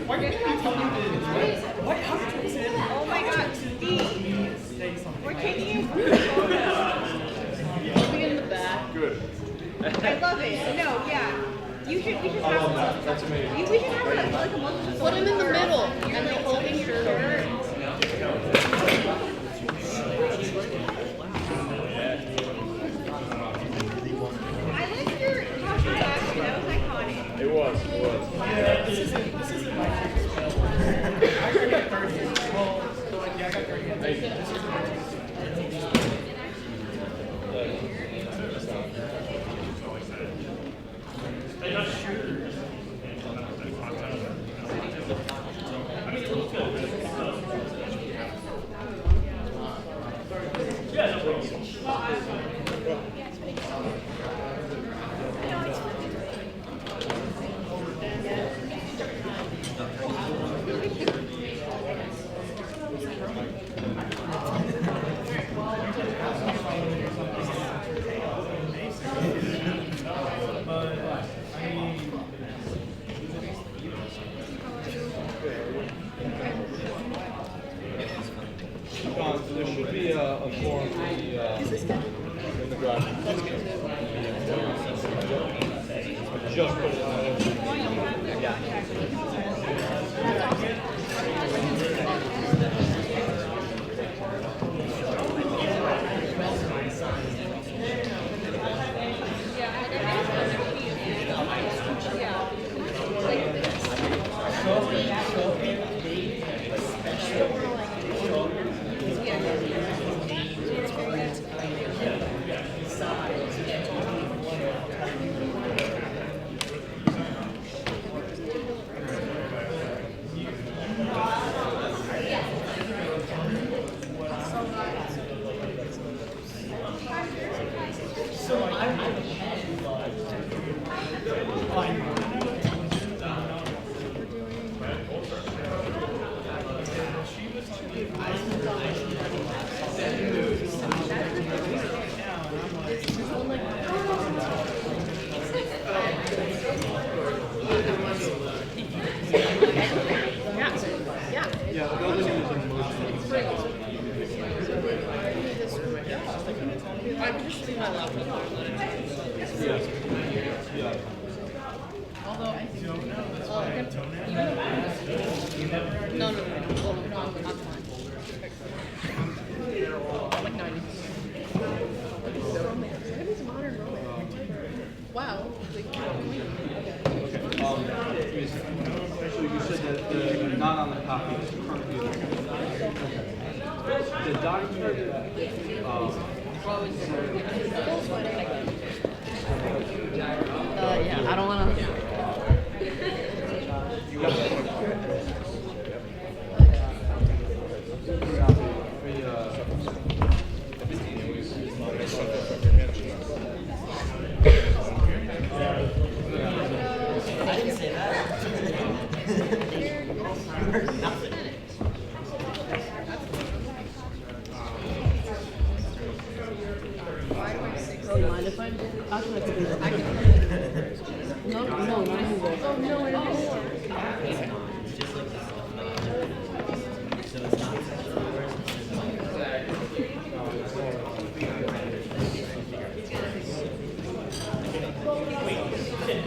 Oh my God, Steve, we're taking you. I'll be in the back. Good. I love it. No, yeah. We should have that. That's amazing. we should have like a multiple. Put him in the middle, and you're holding your shirt. I like your top reaction. That was iconic. It was. It was. Yeah, this isn't my favorite spell. I got 30. Well, yeah, I got 30. There should be a form in the garage. Just put it in there. Yeah, the building is in motion. I'm just seeing my laptop. Yes. Yeah. Although I think no, I'm fine. Like 90. Wow. So you said that the not on the copy is currently the document. Yeah, I don't want to. You got I didn't say that. Nothing. Mind if I actually I could do that. No, not even this. Oh no, I don't. So it's not.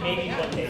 Maybe one day.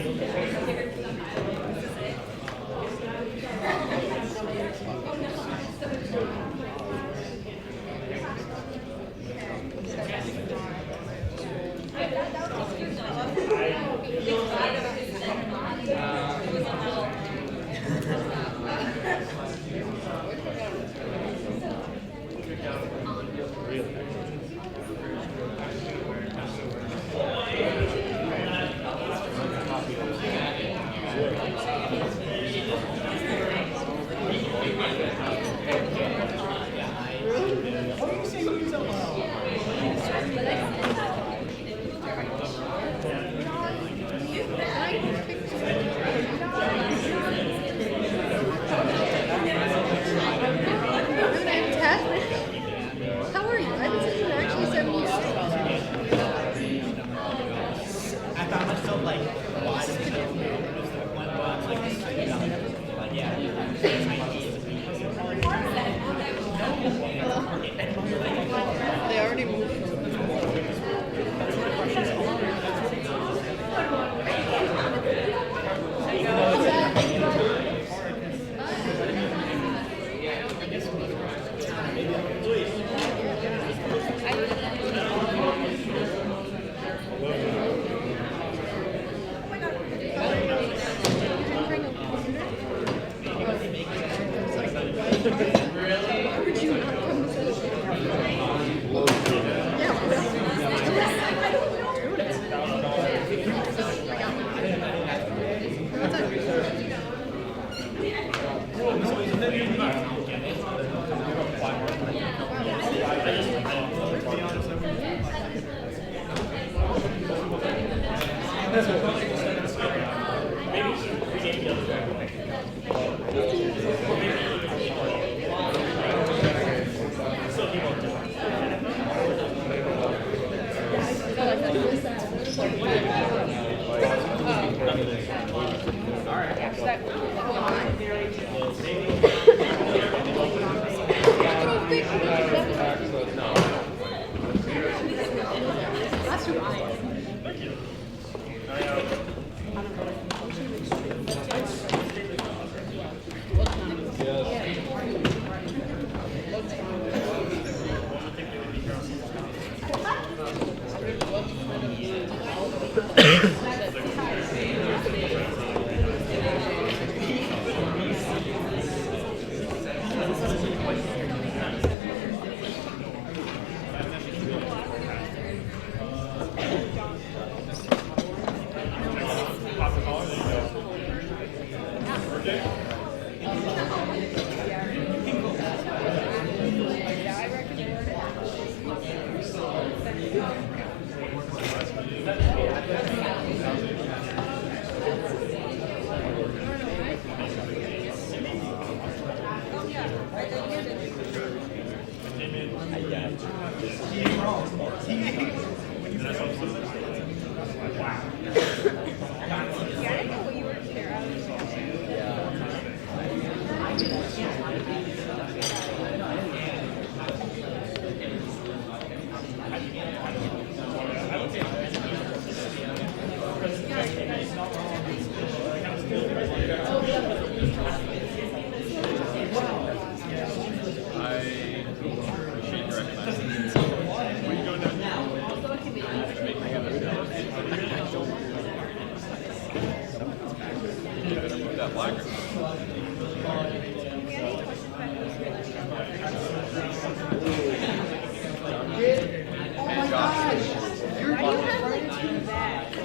That's who I am.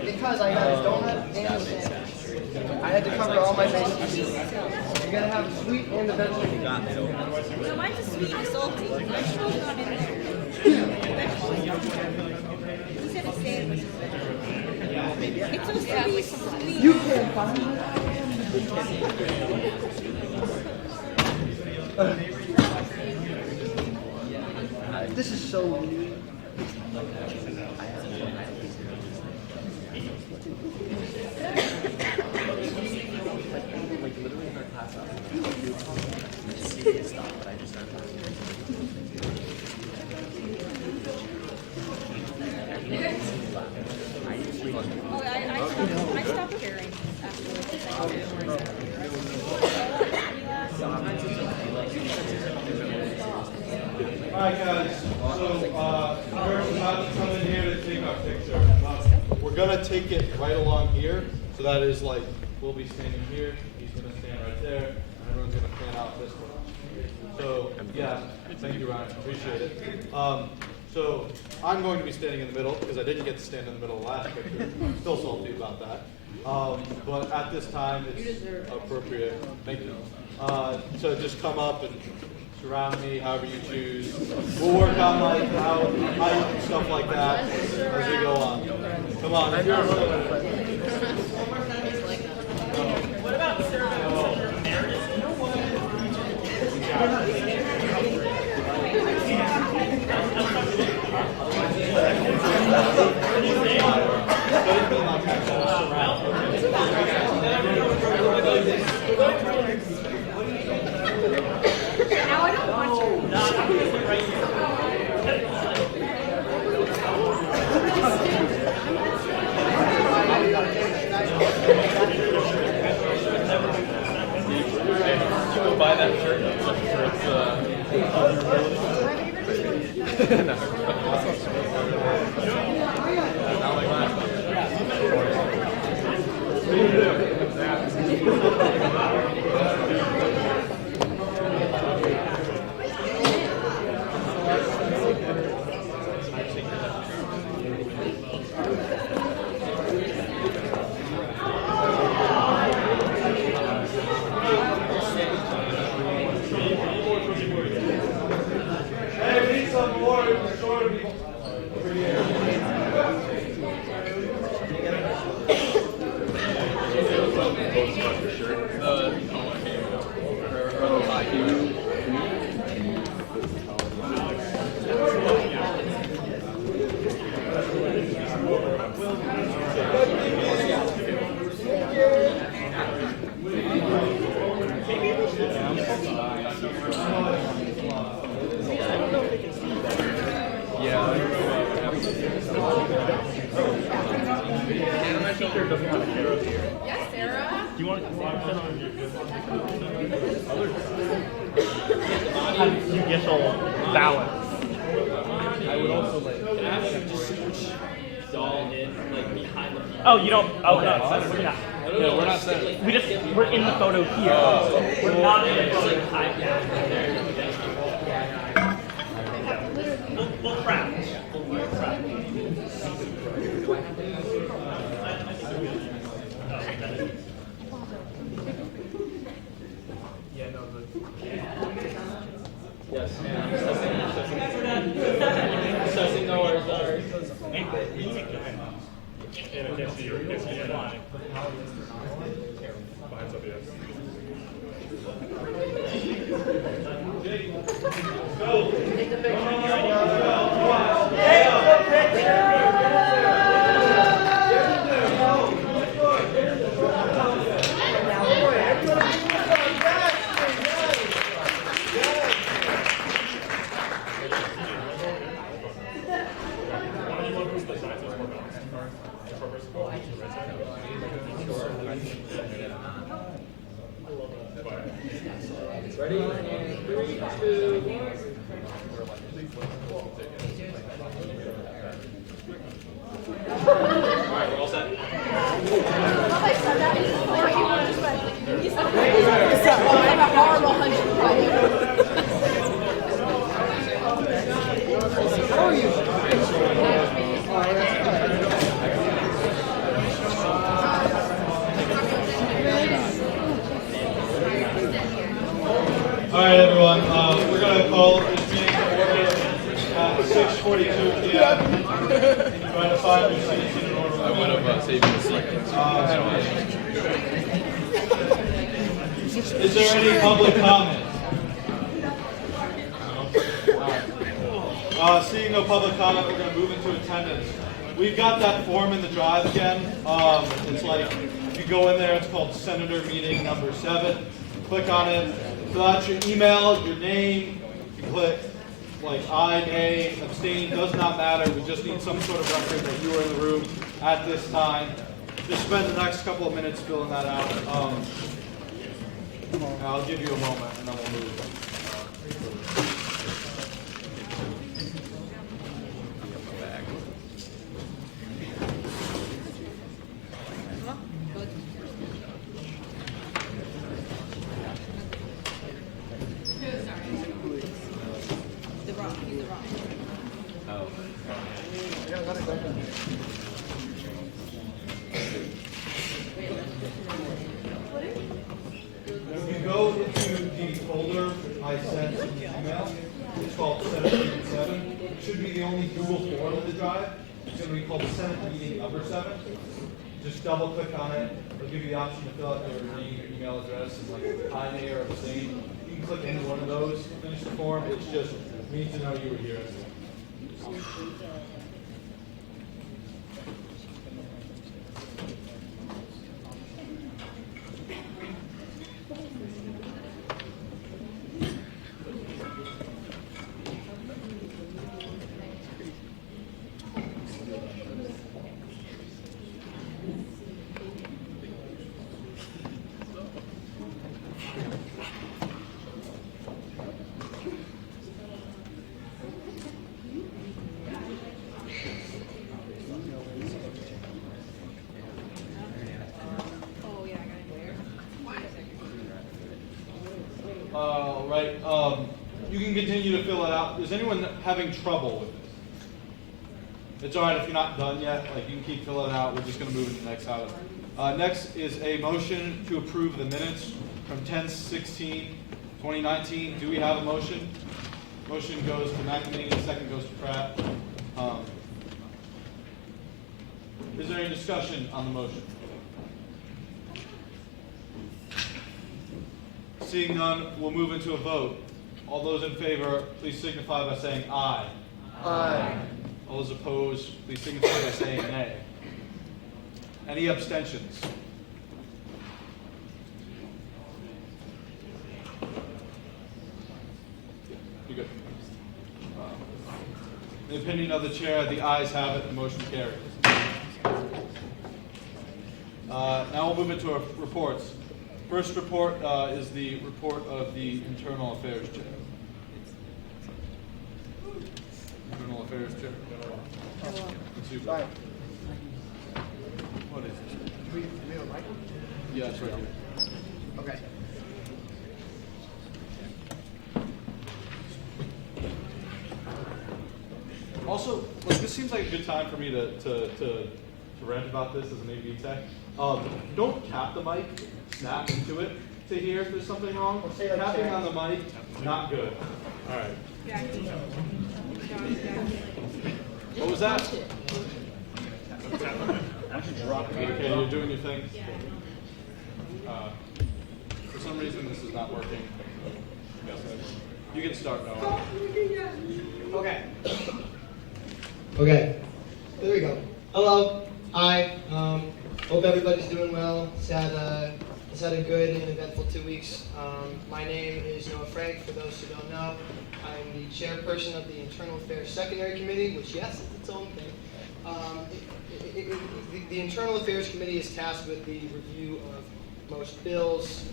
Because I had a donut and a sandwich. I had to cover all my bases. You're gonna have a sweet and a vegetable. No, mine's just sweet and salty. Vegetables not in there. He said a sandwich. It's supposed to be sweet. You can find it. This is so weird. Oh, I stopped caring Alright guys, so first about to come in here to take our picture. We're gonna take it right along here, so that is like, we'll be standing here, he's gonna stand right there, and everyone's gonna pan out this way. So, yeah, thank you Ryan, appreciate it. So, I'm going to be standing in the middle, because I didn't get to stand in the middle last picture. I'm still salty about that. But at this time, it's appropriate. Thank you. So just come up and surround me however you choose. We'll work on like how height and stuff like that as we go on. Come on. What about serving narrative? You know what? Now I don't want you. No, I'm going to sit right here. You go buy that shirt. Not like last time. Hey, we need some more. chair doesn't have a chair up here. Yes, Sarah. Do you want to sit on your other side? You get all balance. I would also like just stall in like behind the. Oh, you don't. Oh, no. We're not. No, we're not centered. We're in the photo here. We're not in the photo. We'll craft. We'll craft. Yes. Assessing the horizontal. Ready? 3, 2, 1. Alright, we're all set. All right, everyone. We're going to call this meeting to order at 6:42 p.m. Trying to find your seats in an order. I would have saved the sequence. Is there any public comment? Seeing no public comment, we're going to move into attendance. We've got that form in the drive again. It's like, if you go in there, it's called Senator Meeting Number 7. Click on it. Fill out your email, your name. You click like aye, nay, abstain, does not matter. We just need some sort of record that you were in the room at this time. Just spend the next couple of minutes filling that out. I'll give you a moment and then we'll move. If you go into the folder I sent in the email, it's called Senate Meeting 7. It should be the only Google form in the drive. It's going to be called Senate Meeting Number 7. Just double click on it. It'll give you the option to fill out your name, your email address, and like aye, nay, or abstain. You can click any one of those. Finish the form. It's just we need to know you were here. Right. You can continue to fill it out. Is anyone having trouble with this? It's all right if you're not done yet. Like you can keep filling it out. We're just going to move to the next item. Next is a motion to approve the minutes from 10/16/2019. Do we have a motion? Motion goes to McNamee. Second goes to Pratt. Is there any discussion on the motion? Seeing none, we'll move into a vote. All those in favor, please signify by saying aye. Aye. All those opposed, please signify by saying nay. Any abstentions? You're good. In the opinion of the chair, the ayes have it, the motion carries. Now we'll move into our reports. First report is the report of the Internal Affairs Chair. Internal Affairs Chair. Let's see. Sorry. What is it? Yeah, it's right here. Okay. Also, like, this seems like a good time for me to rant about this as an AV tech. Don't tap the mic, snap into it to hear if there's something wrong. Say like Tapping Shaq. on the mic, not good. All right. What was that? Okay, you're doing your thing. For some reason, this is not working. You can start now. Okay. Okay. There we go. Hello. Hi. Hope everybody's doing well. It's had a good and eventful 2 weeks. My name is Noah Frank. For those who don't know, I'm the chairperson of the Internal Affairs Secondary Committee, which, yes, is its own thing. The Internal Affairs Committee is tasked with the review of most bills,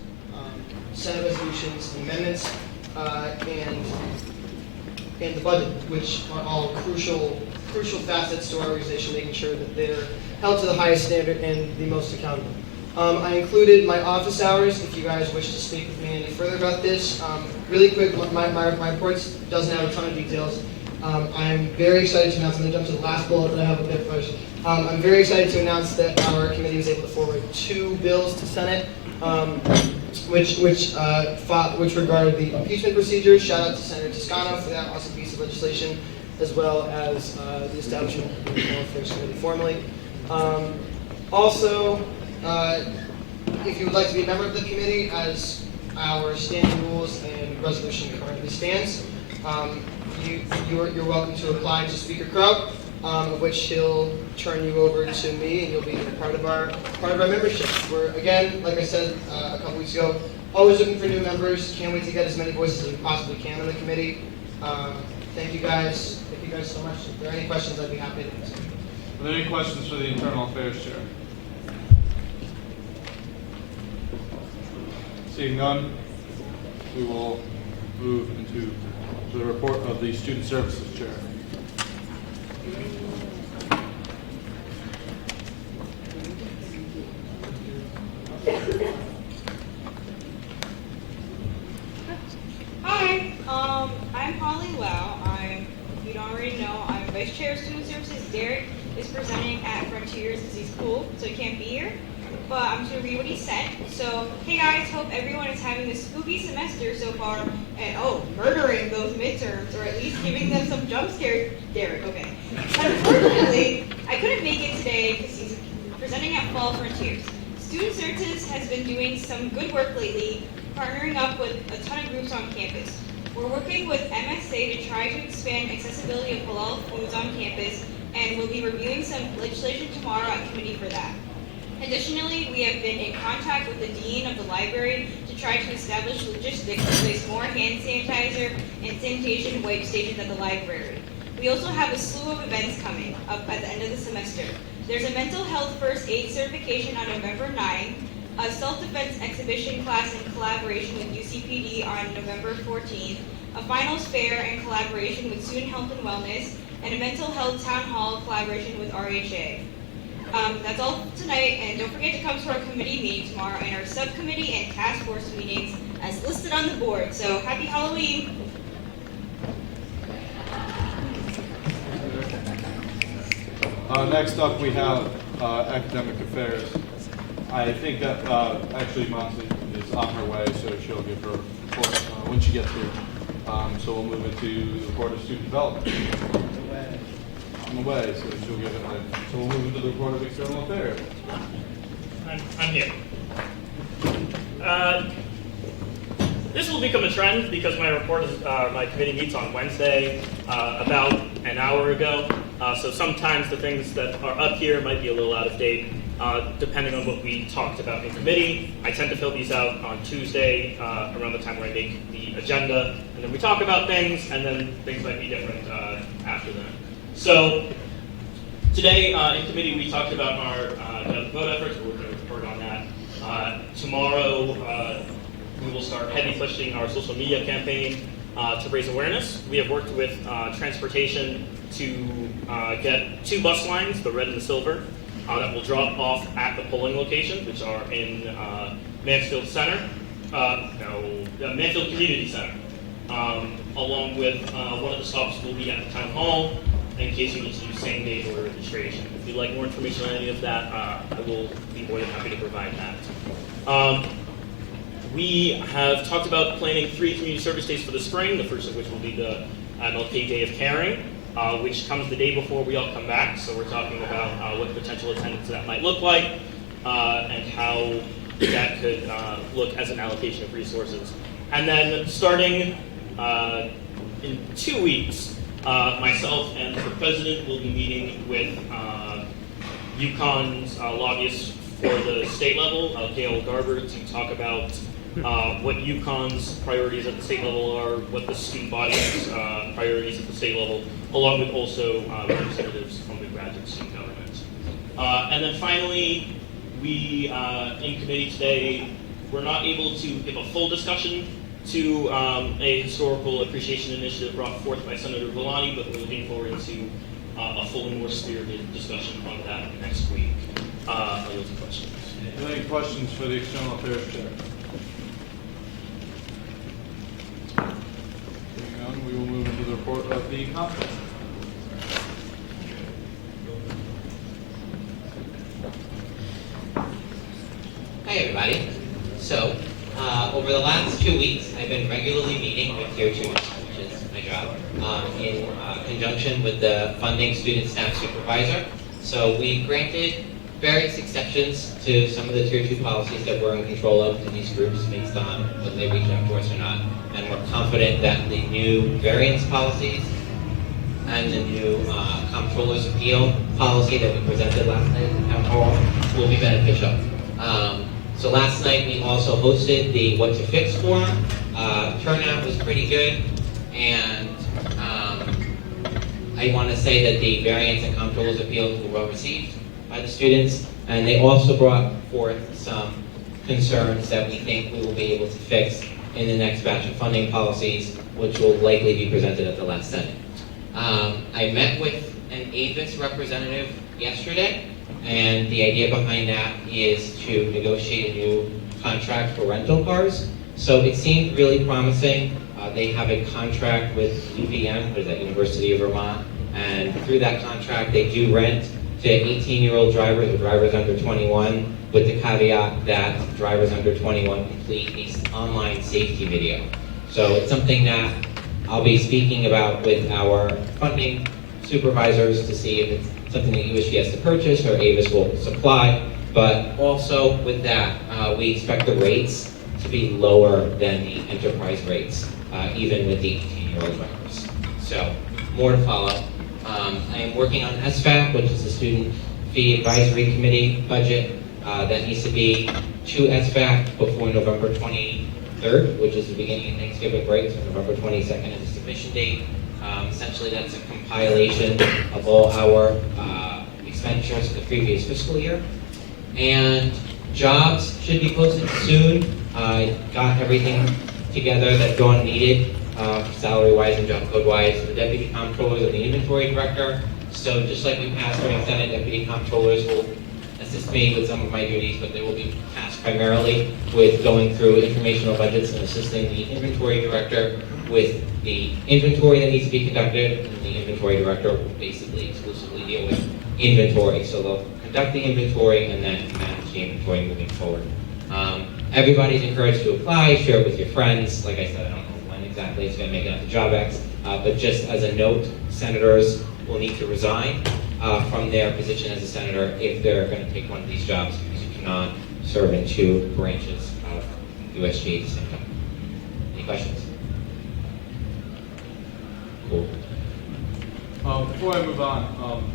Senate resolutions, amendments, and the budget, which are all crucial facets to our organization, making sure that they're held to the highest standard and the most accountable. I included my office hours if you guys wish to speak with me any further about this. Really quick, my report doesn't have a ton of details. I'm very excited to announce, I'm going to jump to the last bullet that I have up there first. I'm very excited to announce that our committee was able to forward 2 bills to Senate, which regarded the impeachment procedures. Shout out to Senator Toscano for that awesome piece of legislation, as well as the establishment of the Internal Affairs Committee formally. Also, if you would like to be a member of the committee, as our standing rules and resolution currently stands, you're welcome to apply to Speaker Crow, of which he'll turn you over to me, and you'll be part of our membership. We're, again, like I said a couple weeks ago, always looking for new members. Can't wait to get as many voices as we possibly can on the committee. Thank you guys. Thank you guys so much. If there are any questions, I'd be happy to answer. Are there any questions for the Internal Affairs Chair? Seeing none, we will move into the report of the Student Services Chair. Hi, I'm Holly Lau. If you don't already know, I'm Vice Chair of Student Services. Derek is presenting at Frontiers because he's cool, so he can't be here. But I'm just going to read what he sent. So, hey guys, hope everyone is having a spooky semester so far, and murdering those midterms, or at least giving them some jump scares. Derek, okay. Unfortunately, I couldn't make it today because he's presenting at Fall Frontiers. Student Services has been doing some good work lately, partnering up with a ton of groups on campus. We're working with MSA to try to expand accessibility of halal foods on campus, and we'll be reviewing some legislation tomorrow at committee for that. Additionally, we have been in contact with the dean of the library to try to establish logistics to place more hand sanitizer and sanitation wipe stations at the library. We also have a slew of events coming up at the end of the semester. There's a mental health first aid certification on November 9th, a self-defense exhibition class in collaboration with UCPD on November 14th, a finals fair in collaboration with Student Health and Wellness, and a mental health town hall collaboration with RHA. That's all tonight, and don't forget to come to our committee meeting tomorrow and our subcommittee and task force meetings as listed on the board. So happy Halloween! Next up, we have academic affairs. I think that actually Monty is on her way, so she'll give her report when she gets here. So we'll move into the report of student development. On the way, so she'll give it then. So we'll move into the report of external affairs. I'm here. This will become a trend because my report is, my committee meets on Wednesday about an hour ago. So sometimes the things that are up here might be a little out of date, depending on what we talked about in committee. I tend to fill these out on Tuesday around the time where I make the agenda, and then we talk about things, and then things might be different after that. So Today in committee we talked about our vote efforts. We're going to report on that. Tomorrow we will start heavy pushing our social media campaign to raise awareness. We have worked with transportation to get 2 bus lines, the red and the silver, that will drop off at the polling locations, which are in Mansfield Center, Mansfield Community Center, along with one of the stops will be at the town hall in case you need to do same-day voter registration. If you'd like more information on any of that, I will be more than happy to provide that. We have talked about planning 3 community service days for the spring, the first of which will be the MLK Day of Caring, which comes the day before we all come back. So we're talking about what potential attendance that might look like and how that could look as an allocation of resources. And then starting in 2 weeks, myself and the president will be meeting with UConn's lobbyists for the state level, Gail Garber, to talk about what UConn's priorities at the state level are, what the student body's priorities at the state level, along with also representatives from the graduate student government. And then finally, we in committee today were not able to give a full discussion to a historical appreciation initiative brought forth by Senator Villani, but we're looking forward to a full and more spirited discussion on that next week. Are there any questions? Any questions for the External Affairs Chair? Moving on, we will move into the report of the conference. Hi everybody. So, over the last 2 weeks, I've been regularly meeting with Tier 2, which is my job, in conjunction with the funding student staff supervisor. So we granted various exceptions to some of the Tier 2 policies that we're in control of to these groups based on whether they reach out to us or not. And we're confident that the new variance policies and the new comptroller's appeal policy that we presented last night at the town hall will be beneficial. So last night we also hosted the What to Fix forum. Turnout was pretty good, and I want to say that the variance and comptroller's appeals were well received by the students, and they also brought forth some concerns that we think we will be able to fix in the next batch of funding policies, which will likely be presented at the last Senate. I met with an Avis representative yesterday, and the idea behind that is to negotiate a new contract for rental cars. So it seemed really promising. They have a contract with UVM, what is that, University of Vermont, and through that contract they do rent to 18-year-old drivers or drivers under 21, with the caveat that drivers under 21 complete an online safety video. So it's something that I'll be speaking about with our funding supervisors to see if it's something that USG has to purchase or Avis will supply. But also with that, we expect the rates to be lower than the enterprise rates, even with the 18-year-old drivers. So more to follow. I am working on SFAC, which is the Student Fee Advisory Committee budget. That needs to be to SFAC before November 23rd, which is the beginning of Thanksgiving break, so November 22nd is the submission date. Essentially, that's a compilation of all our expenditures for the previous fiscal year. And jobs should be posted soon. I got everything together that Dawn needed, salary-wise and job code-wise, the deputy comptrollers and the inventory director. So just like we passed during Senate, deputy comptrollers will assist me with some of my duties, but they will be tasked primarily with going through informational budgets and assisting the inventory director with the inventory that needs to be conducted, and the inventory director will basically exclusively deal with inventory. So they'll conduct the inventory and then manage the inventory moving forward. Everybody's encouraged to apply, share it with your friends. Like I said, I don't know when exactly it's going to make it out to JobX, but just as a note, senators will need to resign from their position as a senator if they're going to take one of these jobs, because you cannot serve in 2 branches of USG at the same time. Any questions? Cool. Before I move on,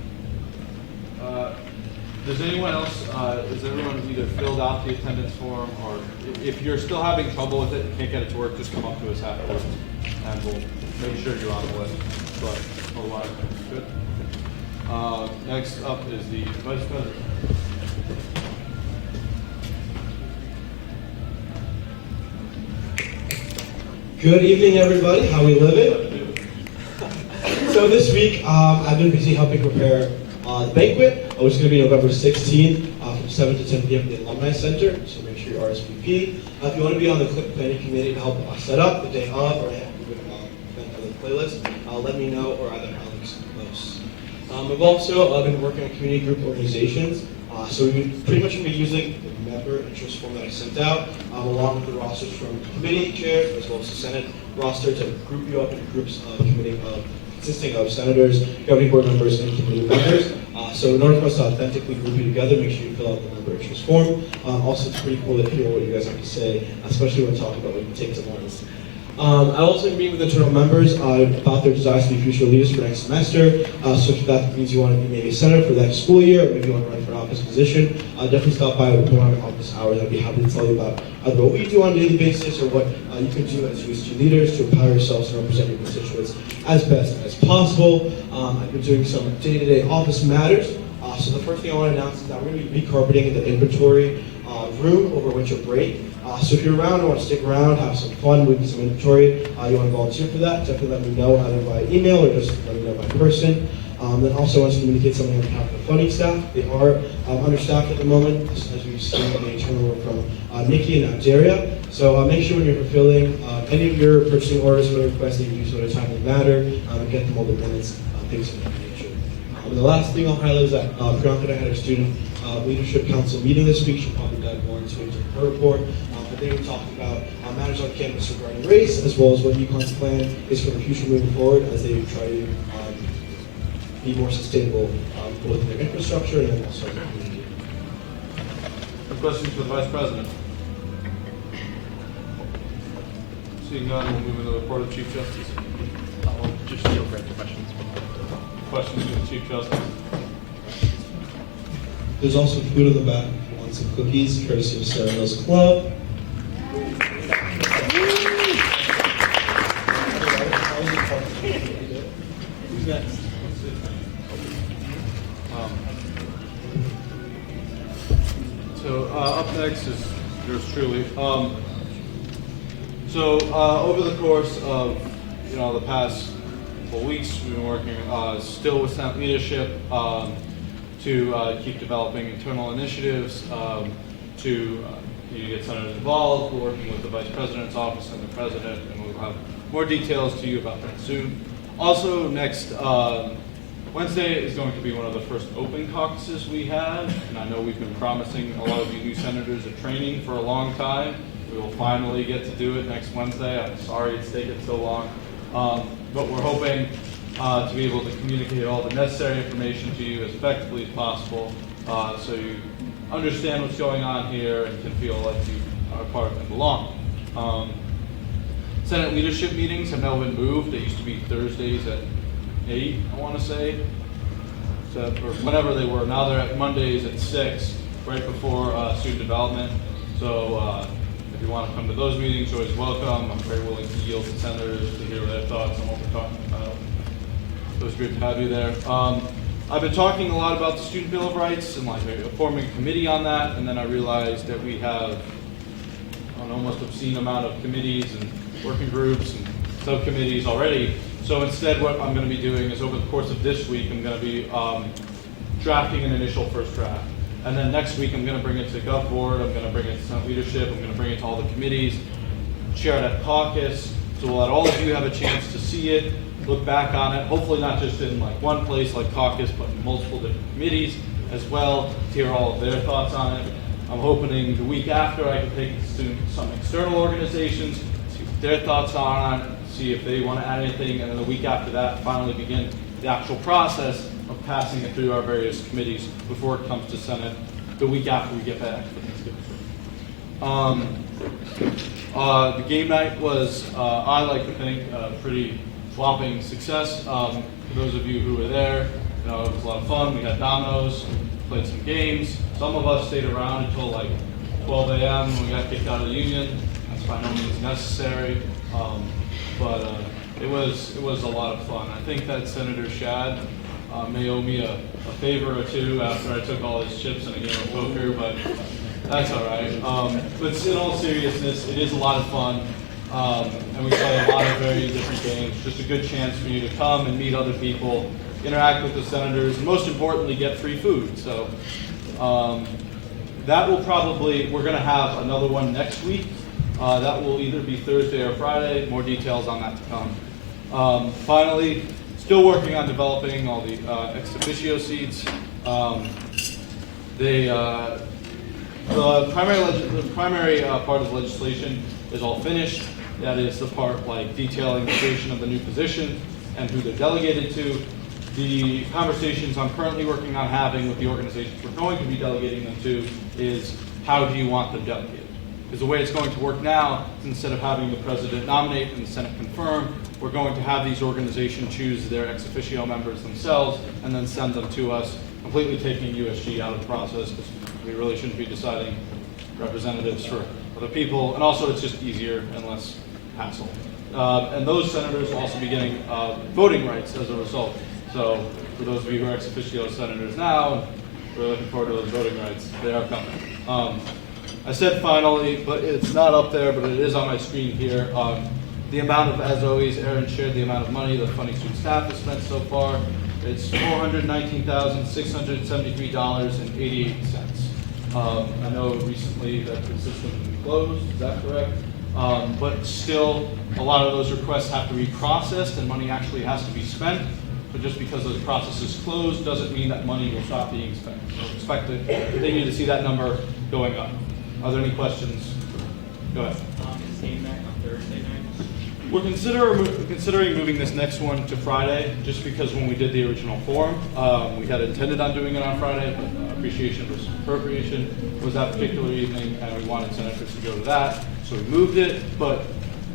does anyone else, has everyone either filled out the attendance form, or if you're still having trouble with it and can't get it to work, just come up to us afterwards and we'll make sure you're on the list. But otherwise, good. Next up is the Vice President. Good evening, everybody. How we living? So this week, I've been busy helping prepare the banquet, which is going to be November 16th from 7 to 10 p.m. at the Alumni Center. So make sure you RSVP. If you want to be on the planning committee to help set up the day of or have the playlist, let me know, or either Alex close. I've also been working on community group organizations. So we pretty much will be using the member interest form that I sent out, along with the rosters from committee chairs as well as the Senate roster to group you up in groups consisting of senators, governing board members, and committee members. So in order for us to authentically group you together, make sure you fill out the member interest form. Also, it's pretty cool to hear what you guys have to say, especially when talking about what you take to lunch. I also meet with internal members about their desires to be future leaders for next semester. So if that means you want to be maybe a senator for the next school year, or maybe you want to run for an office position, definitely stop by with one of our office hours. I'd be happy to tell you about either what we do on a daily basis or what you can do as USG leaders to empower yourselves and represent your constituents as best as possible. I've been doing some day-to-day office matters. So the first thing I want to announce is that we're going to be recarpeting the inventory room over winter break. So if you're around and want to stick around, have some fun with some inventory, you want to volunteer for that, definitely let me know either by email or just let me know by person. Then also want to communicate something on behalf of the funding staff. They are understaffed at the moment, as we've seen in the turnover from Nikki and Daria. So make sure when you're fulfilling any of your purchasing orders or requests that you do so in a timely manner, and get them all the minutes, things of that nature. And the last thing I'll highlight is that Priyanka and I had a student leadership council meeting this week. She'll probably dive more into it in her report. But they were talking about matters on campus regarding race, as well as what UConn's plan is for the future moving forward as they try to be more sustainable both in their infrastructure and then also in the community. Questions for the Vice President? Seeing none, we'll move into the report of Chief Justice. I'll just yield right to questions. Questions for the Chief Justice? There's also food in the back if you want some cookies, courtesy of Sarah Mills Club. Who's next? So up next is yours truly. Over the course of the past couple weeks, we've been working still with Senate leadership to keep developing internal initiatives to get senators involved. We're working with the Vice President's office and the President, and we'll have more details to you about that soon. Also, next Wednesday is going to be one of the first open caucuses we have, and I know we've been promising a lot of you new senators a training for a long time. We will finally get to do it next Wednesday. I'm sorry it's taken so long, but we're hoping to be able to communicate all the necessary information to you as effectively as possible, so you understand what's going on here and can feel like you are part of and belong. Senate leadership meetings have now been moved. They used to be Thursdays at 8, I want to say, or whenever they were. Now they're at Mondays at 6, right before student development. So if you want to come to those meetings, you're always welcome. I'm very willing to yield to senators to hear their thoughts on what we're talking about. So it's great to have you there. I've been talking a lot about the Student Bill of Rights and forming a committee on that, and then I realized that we have an almost obscene amount of committees and working groups and subcommittees already. So instead what I'm going to be doing is over the course of this week, I'm going to be drafting an initial first draft. And then next week I'm going to bring it to Gov Board, I'm going to bring it to Senate leadership, I'm going to bring it to all the committees, share it at caucus, so we'll let all of you have a chance to see it, look back on it, hopefully not just in one place like caucus, but in multiple different committees as well, to hear all of their thoughts on it. I'm hoping the week after I can take it to some external organizations, see what their thoughts are on it, see if they want to add anything, and then the week after that, finally begin the actual process of passing it through our various committees before it comes to Senate the week after we get back for Thanksgiving. The game night was, I like to think, a pretty whopping success. For those of you who were there, it was a lot of fun. We had dominoes, played some games. Some of us stayed around until 12 a.m. when we got kicked out of the union. That's by no means necessary, but it was a lot of fun. I think that Senator Shad may owe me a favor or two after I took all his chips in a game of poker, but that's all right. But in all seriousness, it is a lot of fun, and we play a lot of very different games. Just a good chance for you to come and meet other people, interact with the senators, and most importantly, get free food. So that will probably, we're going to have another one next week. That will either be Thursday or Friday. More details on that to come. Finally, still working on developing all the ex officio seats. The primary part of the legislation is all finished. That is the part like detailing the creation of the new position and who they're delegated to. The conversations I'm currently working on having with the organizations we're going to be delegating them to is how do you want them delegated? Because the way it's going to work now, instead of having the president nominate and the Senate confirm, we're going to have these organizations choose their ex officio members themselves and then send them to us, completely taking USG out of the process, because we really shouldn't be deciding representatives for other people. And also, it's just easier and less hassle. And those senators will also be getting voting rights as a result. So for those of you who are ex officio senators now, we're looking forward to those voting rights. They are coming. I said finally, but it's not up there, but it is on my screen here. The amount of, as always, Aaron shared the amount of money the funding student staff has spent so far. It's $419,673.88. I know recently that the system closed, is that correct? But still, a lot of those requests have to be processed and money actually has to be spent. But just because those processes closed doesn't mean that money will stop being spent. So expect to continue to see that number going up. Are there any questions? Go ahead. Same night on Thursday night? We're considering moving this next one to Friday, just because when we did the original form, we had intended on doing it on Friday, but appreciation versus appropriation was that particular evening, and we wanted senators to go to that, so we moved it, but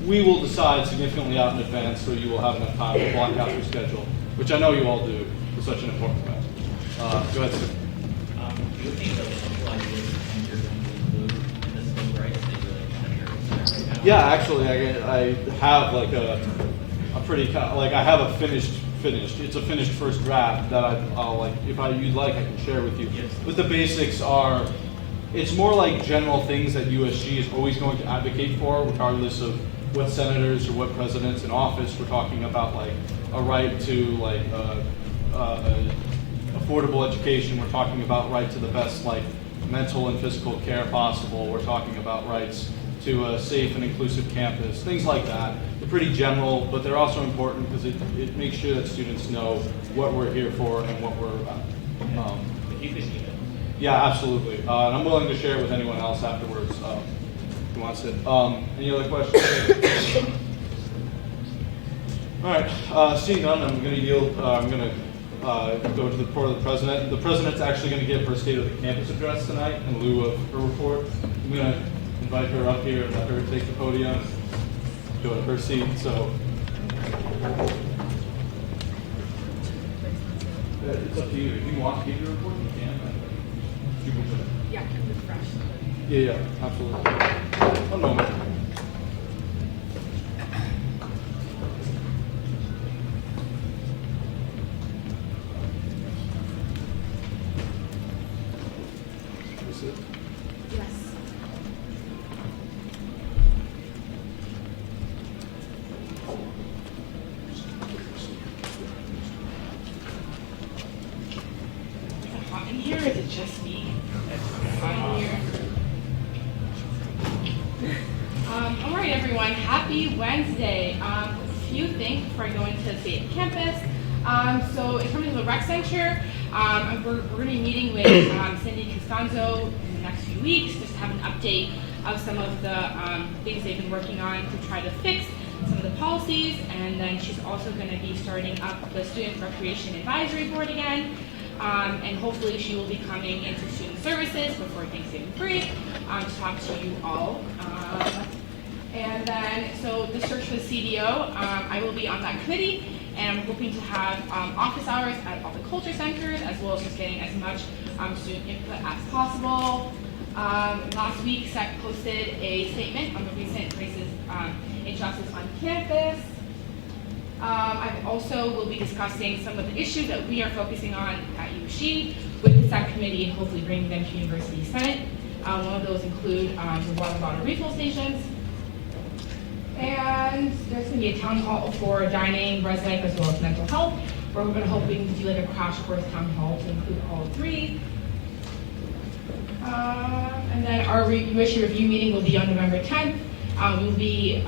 we will decide significantly out in advance so you will have enough time to block out your schedule, which I know you all do for such an important event. Go ahead, sir. Do you think that a lot of these things you're going to include in this bill, right? That you're like kind of right now? Yeah, actually, I have like a pretty like I have a finished. It's a finished first draft that I'll like if you'd like I can share with you. Yes. But the basics are, it's more like general things that USG is always going to advocate for, regardless of what senators or what presidents in office. We're talking about like a right to like affordable education. We're talking about right to the best like mental and physical care possible. We're talking about rights to a safe and inclusive campus, things like that. They're pretty general, but they're also important because it makes sure that students know what we're here for and what we're about. If you could do that. Yeah, absolutely. And I'm willing to share it with anyone else afterwards who wants it. Any other questions? All right, seeing none, I'm going to yield. I'm going to go to the report of the president. The president's actually going to give her State of the Campus address tonight in lieu of her report. I'm going to invite her up here and let her take the podium, go to her seat. So it's up to you. If you want to give your report, you can. You can put it. Yeah, keep it fresh. Yeah, absolutely. One moment. Is it? Yes. Is it hot in here or is it just me? It's hot in here. All right, everyone. Happy Wednesday. A few things before I go into the state campus. So in terms of the rec center, we're going to be meeting with Cindy Costanzo in the next few weeks just to have an update of some of the things they've been working on to try to fix some of the policies. And then she's also going to be starting up the Student Recreation Advisory Board again. And hopefully she will be coming into student services before Thanksgiving break to talk to you all. And then, so the search for the CDO, I will be on that committee, and I'm hoping to have office hours at all the culture centers, as well as just getting as much student input as possible. Last week, SEC posted a statement on the recent races injustice on campus. I also will be discussing some of the issues that we are focusing on at USG with the SAC committee and hopefully bringing them to University Senate. One of those include the water bottle refill stations. And there's going to be a town hall for dining, res life, as well as mental health, where we're going to hoping to do like a crash course town hall to include all three. And then our USG review meeting will be on November 10th. We'll be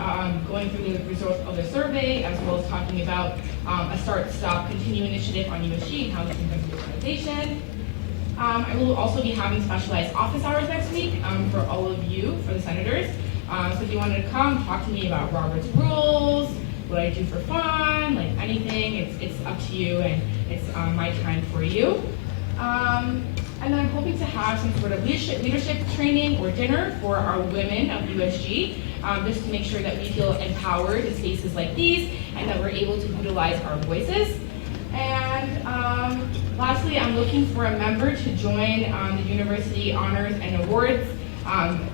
going through the results of the survey, as well as talking about a Start, Stop, Continue initiative on USG and how this impacts the organization. I will also be having specialized office hours next week for all of you, for the senators. So if you wanted to come, talk to me about Robert's rules, what I do for fun, like anything, it's up to you, and it's my time for you. And then I'm hoping to have some sort of leadership training or dinner for our women of USG, just to make sure that we feel empowered in spaces like these and that we're able to utilize our voices. And lastly, I'm looking for a member to join the University Honors and Awards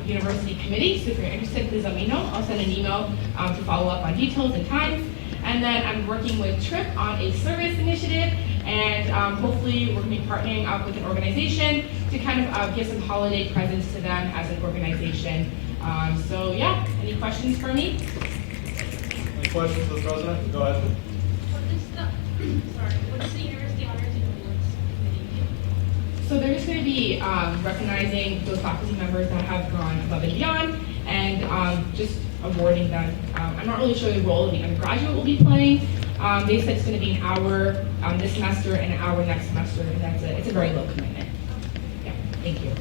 University Committee. So if you're interested, please let me know. I'll send an email to follow up on details and times. And then I'm working with TRIP on a service initiative, and hopefully we're going to be partnering up with an organization to kind of give some holiday presents to them as an organization. So yeah, any questions for me? Any questions for the president? Go ahead. What is the University Honors and Awards Committee? So they're just going to be recognizing those faculty members that have gone above and beyond, and just awarding them. I'm not really sure the role the undergraduate will be playing. They said it's going to be an hour this semester and an hour next semester, and it's a very low commitment. Yeah, thank you.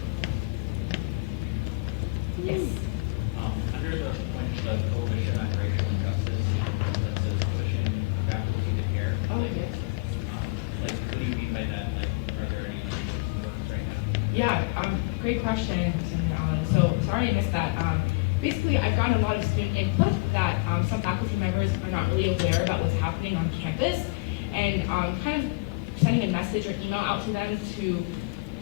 Yes. Under the Coalition on Racial Injustice, that says pushing faculty to care. Oh, yes. Like, what do you mean by that? Like, are there any works right now? Yeah, great question. So sorry I missed that. Basically, I've gotten a lot of student input that some faculty members are not really aware about what's happening on campus, and kind of sending a message or email out to them to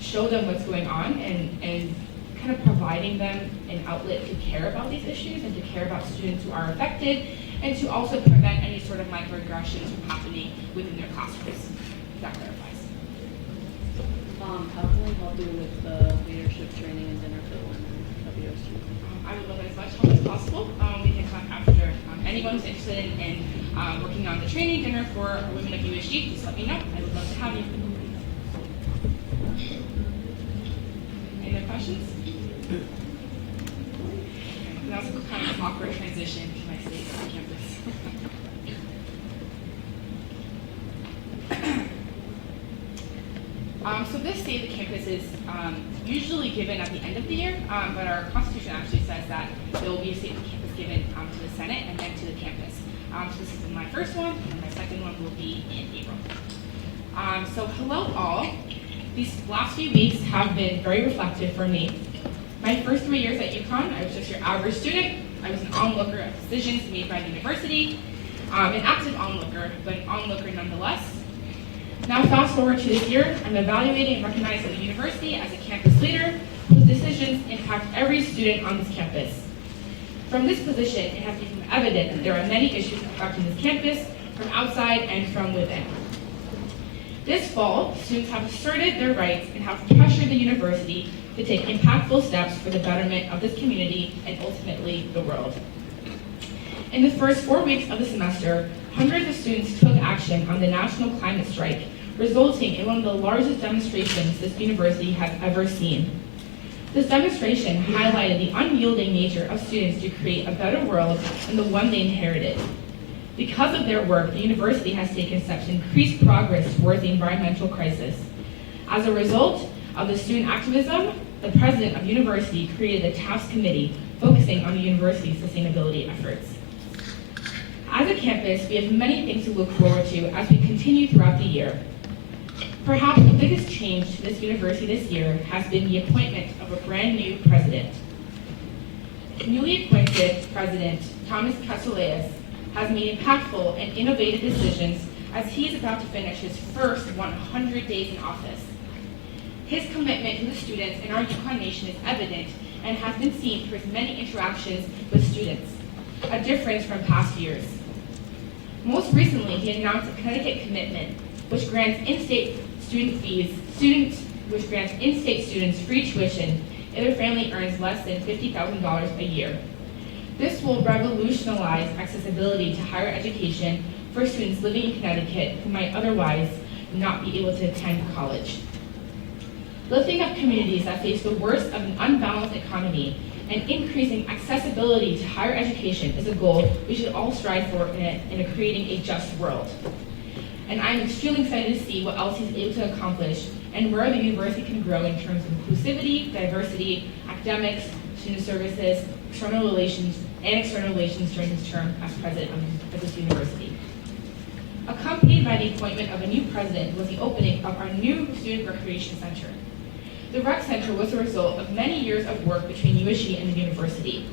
show them what's going on, and kind of providing them an outlet to care about these issues and to care about students who are affected, and to also prevent any sort of microaggressions from happening within their classrooms. If that clarifies. How can we help you with the leadership training and dinner for women of USG? I would love as much help as possible. We can talk after. Anyone who's interested in working on the training dinner for women of USG, just let me know. I would love to have you. Any other questions? And that was a kind of awkward transition to my state on campus. So this State of the Campus is usually given at the end of the year, but our Constitution actually says that there will be a State of the Campus given to the Senate and then to the campus. So this is my first one, and my second one will be in April. So hello all. These last few weeks have been very reflective for me. My first 3 years at UConn, I was just your average student. I was an onlooker of decisions made by the university, an active onlooker, but an onlooker nonetheless. Now fast forward to this year, I'm evaluating and recognizing the university as a campus leader whose decisions impact every student on this campus. From this position, it has become evident that there are many issues affecting this campus from outside and from within. This fall, students have asserted their rights and have pressured the university to take impactful steps for the betterment of this community and ultimately the world. In the first 4 weeks of the semester, hundreds of students took action on the national climate strike, resulting in one of the largest demonstrations this university has ever seen. This demonstration highlighted the unyielding nature of students to create a better world than the one they inherited. Because of their work, the university has taken steps to increase progress towards the environmental crisis. As a result of the student activism, the president of the university created a task committee focusing on the university's sustainability efforts. As a campus, we have many things to look forward to as we continue throughout the year. Perhaps the biggest change to this university this year has been the appointment of a brand new president. Newly appointed President Thomas Castellas has made impactful and innovative decisions as he is about to finish his first 100 days in office. His commitment to the students in our UConn nation is evident and has been seen through his many interactions with students, a difference from past years. Most recently, he announced a Connecticut commitment, which grants in-state students free tuition if their family earns less than $50,000 a year. This will revolutionize accessibility to higher education for students living in Connecticut who might otherwise not be able to attend college. Lifting up communities that face the worst of an unbalanced economy and increasing accessibility to higher education is a goal we should all strive for in creating a just world. And I'm extremely excited to see what else he's able to accomplish and where the university can grow in terms of inclusivity, diversity, academics, student services, external relations during his term as president of this university. Accompanied by the appointment of a new president was the opening of our new Student Recreation Center. The Rec Center was the result of many years of work between USG and the university.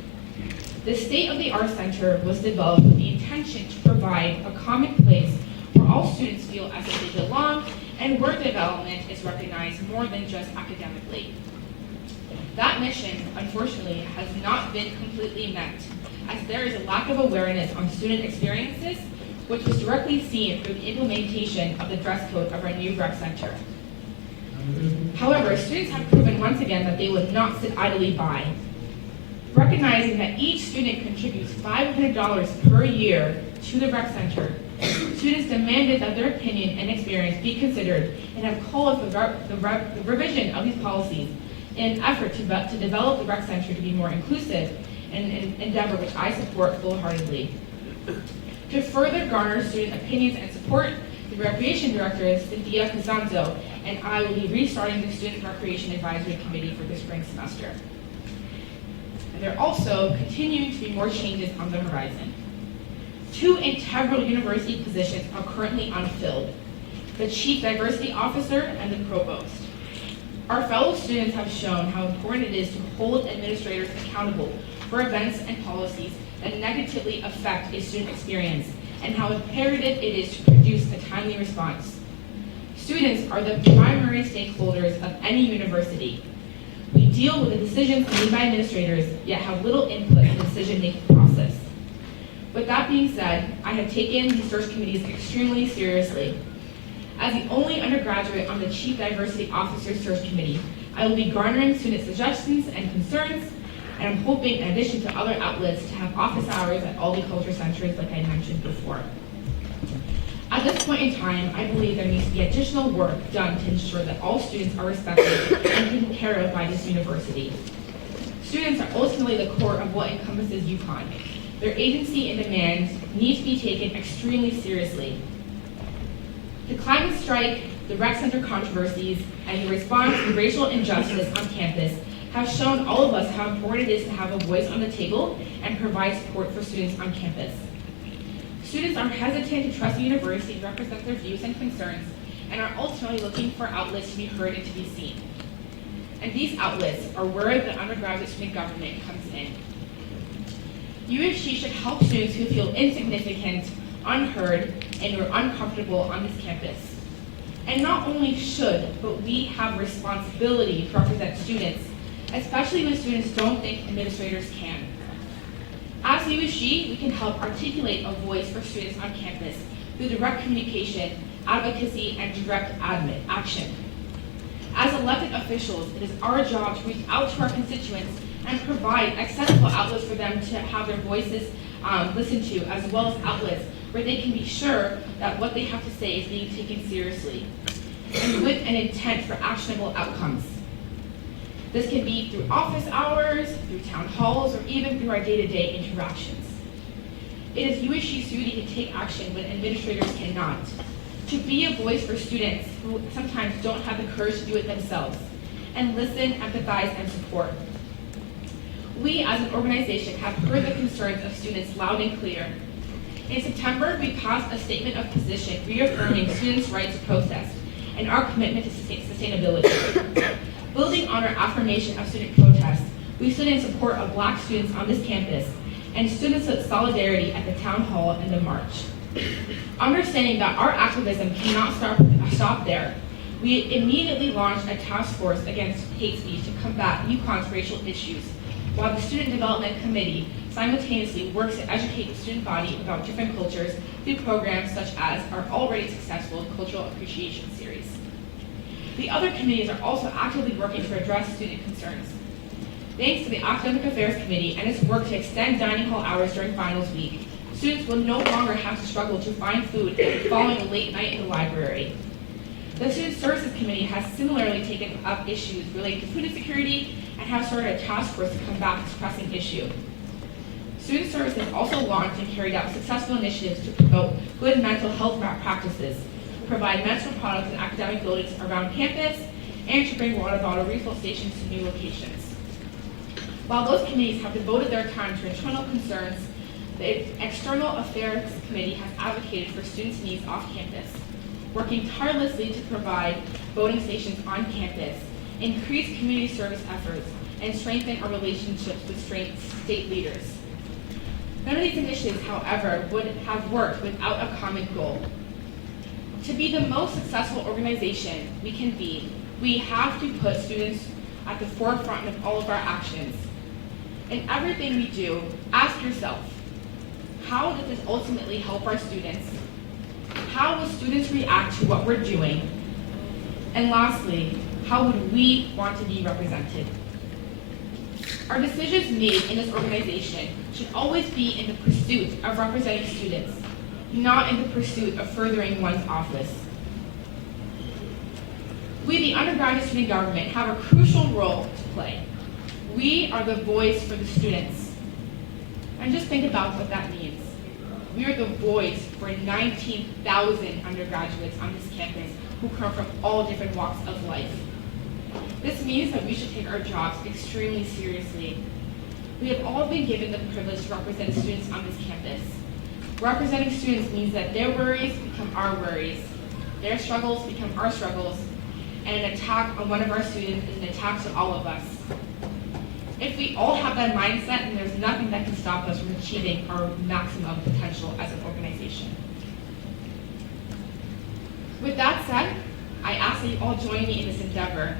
The state-of-the-art center was developed with the intention to provide a common place where all students feel as if they belong and where development is recognized more than just academically. That mission, unfortunately, has not been completely met, as there is a lack of awareness on student experiences, which was directly seen through the implementation of the dress code of our new Rec Center. However, students have proven once again that they would not sit idly by. Recognizing that each student contributes $500 per year to the Rec Center, students demanded that their opinion and experience be considered and have called for the revision of these policies in an effort to develop the Rec Center to be more inclusive, an endeavor which I support full-heartedly. To further garner student opinions and support, the Recreation Director, Cynthia Costanzo, and I will be restarting the Student Recreation Advisory Committee for the spring semester. And there are also continuing to be more changes on the horizon. 2 integral university positions are currently unfilled: the Chief Diversity Officer and the Provost. Our fellow students have shown how important it is to hold administrators accountable for events and policies that negatively affect a student experience, and how imperative it is to produce a timely response. Students are the primary stakeholders of any university. We deal with the decisions made by administrators, yet have little input in the decision-making process. With that being said, I have taken these search committees extremely seriously. As the only undergraduate on the Chief Diversity Officer Search Committee, I will be garnering student suggestions and concerns, and I'm hoping, in addition to other outlets, to have office hours at all the culture centers like I mentioned before. At this point in time, I believe there needs to be additional work done to ensure that all students are respected and taken care of by this university. Students are ultimately the core of what encompasses UConn. Their agency and demands need to be taken extremely seriously. The climate strike, the Rec Center controversies, and the response to racial injustice on campus have shown all of us how important it is to have a voice on the table and provide support for students on campus. Students are hesitant to trust the university to represent their views and concerns, and are ultimately looking for outlets to be heard and to be seen. And these outlets are where the undergraduate student government comes in. USG should help students who feel insignificant, unheard, and who are uncomfortable on this campus. And not only should, but we have responsibility to represent students, especially when students don't think administrators can. As USG, we can help articulate a voice for students on campus through direct communication, advocacy, and direct action. As elected officials, it is our job to reach out to our constituents and provide accessible outlets for them to have their voices listened to, as well as outlets where they can be sure that what they have to say is being taken seriously, and with an intent for actionable outcomes. This can be through office hours, through town halls, or even through our day-to-day interactions. It is USG's duty to take action when administrators cannot, to be a voice for students who sometimes don't have the courage to do it themselves, and listen, empathize, and support. We as an organization have heard the concerns of students loud and clear. In September, we passed a statement of position reaffirming students' right to protest and our commitment to sustainability. Building on our affirmation of student protest, we stood in support of Black students on this campus and stood in solidarity at the town hall and the march. Understanding that our activism cannot stop there, we immediately launched a task force against hate speech to combat UConn's racial issues while the Student Development Committee simultaneously works to educate the student body about different cultures through programs such as our already successful Cultural Appreciation Series. The other committees are also actively working to address student concerns. Thanks to the Academic Affairs Committee and its work to extend dining hall hours during finals week, students will no longer have to struggle to find food following a late night in the library. The Student Services Committee has similarly taken up issues related to food insecurity and have started a task force to combat this pressing issue. Student Services also launched and carried out successful initiatives to promote good mental health practices, provide menstrual products in academic buildings around campus, and to bring water bottle refill stations to new locations. While those committees have devoted their time to internal concerns, the External Affairs Committee has advocated for students' needs off campus, working tirelessly to provide voting stations on campus, increase community service efforts, and strengthen our relationships with state leaders. None of these initiatives, however, would have worked without a common goal. To be the most successful organization we can be, we have to put students at the forefront of all of our actions. In everything we do, ask yourself, how does this ultimately help our students? How will students react to what we're doing? And lastly, how would we want to be represented? Our decisions made in this organization should always be in the pursuit of representing students, not in the pursuit of furthering one's office. We, the undergraduate student government, have a crucial role to play. We are the voice for the students. And just think about what that means. We are the voice for 19,000 undergraduates on this campus who come from all different walks of life. This means that we should take our jobs extremely seriously. We have all been given the privilege to represent students on this campus. Representing students means that their worries become our worries, their struggles become our struggles, and an attack on one of our students is an attack to all of us. If we all have that mindset, then there's nothing that can stop us from achieving our maximum potential as an organization. With that said, I ask that you all join me in this endeavor.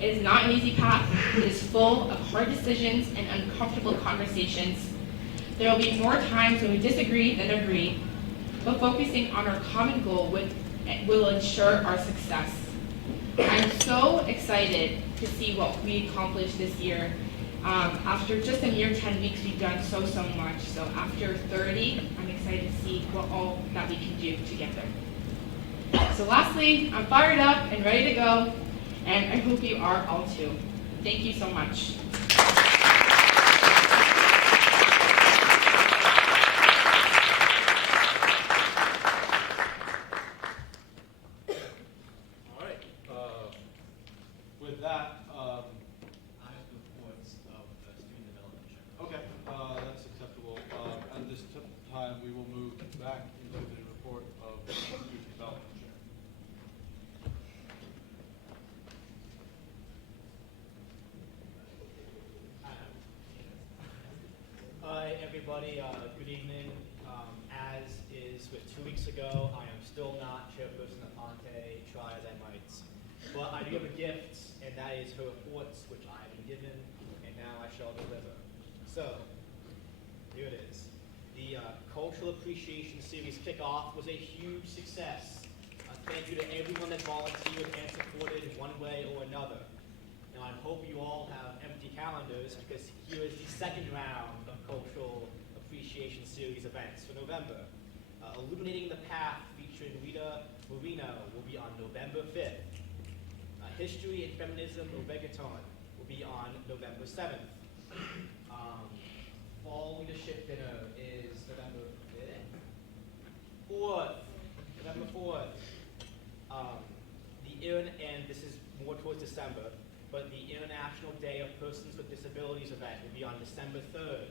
It is not an easy path. It is full of hard decisions and uncomfortable conversations. There will be more times when we disagree than agree, but focusing on our common goal will ensure our success. I'm so excited to see what we accomplished this year. After just a mere 10 weeks, we've done so much. So after 30, I'm excited to see what all that we can do together. So lastly, I'm fired up and ready to go, and I hope you are all too. Thank you so much. All right. With that, I have reports of the student development check. okay, that's acceptable. At this time, we will move back into the report of the student development chair. Hi, everybody. Good evening. As is with 2 weeks ago, I am still not chairperson of Ponte, try as I might. But I do have a gift, and that is her reports, which I have been given, and now I shall deliver. So, here it is. The Cultural Appreciation Series kickoff was a huge success. Thank you to everyone that volunteered and supported one way or another. Now, I hope you all have empty calendars because here is the second round of Cultural Appreciation Series events for November. Illuminating the Path featuring Rita Marino will be on November 5th. History and Feminism or Reggaeton will be on November 7th. Fall Leadership Dinner is November 4th. November 4th. And this is more towards December, but the International Day of Persons with Disabilities event will be on December 3rd.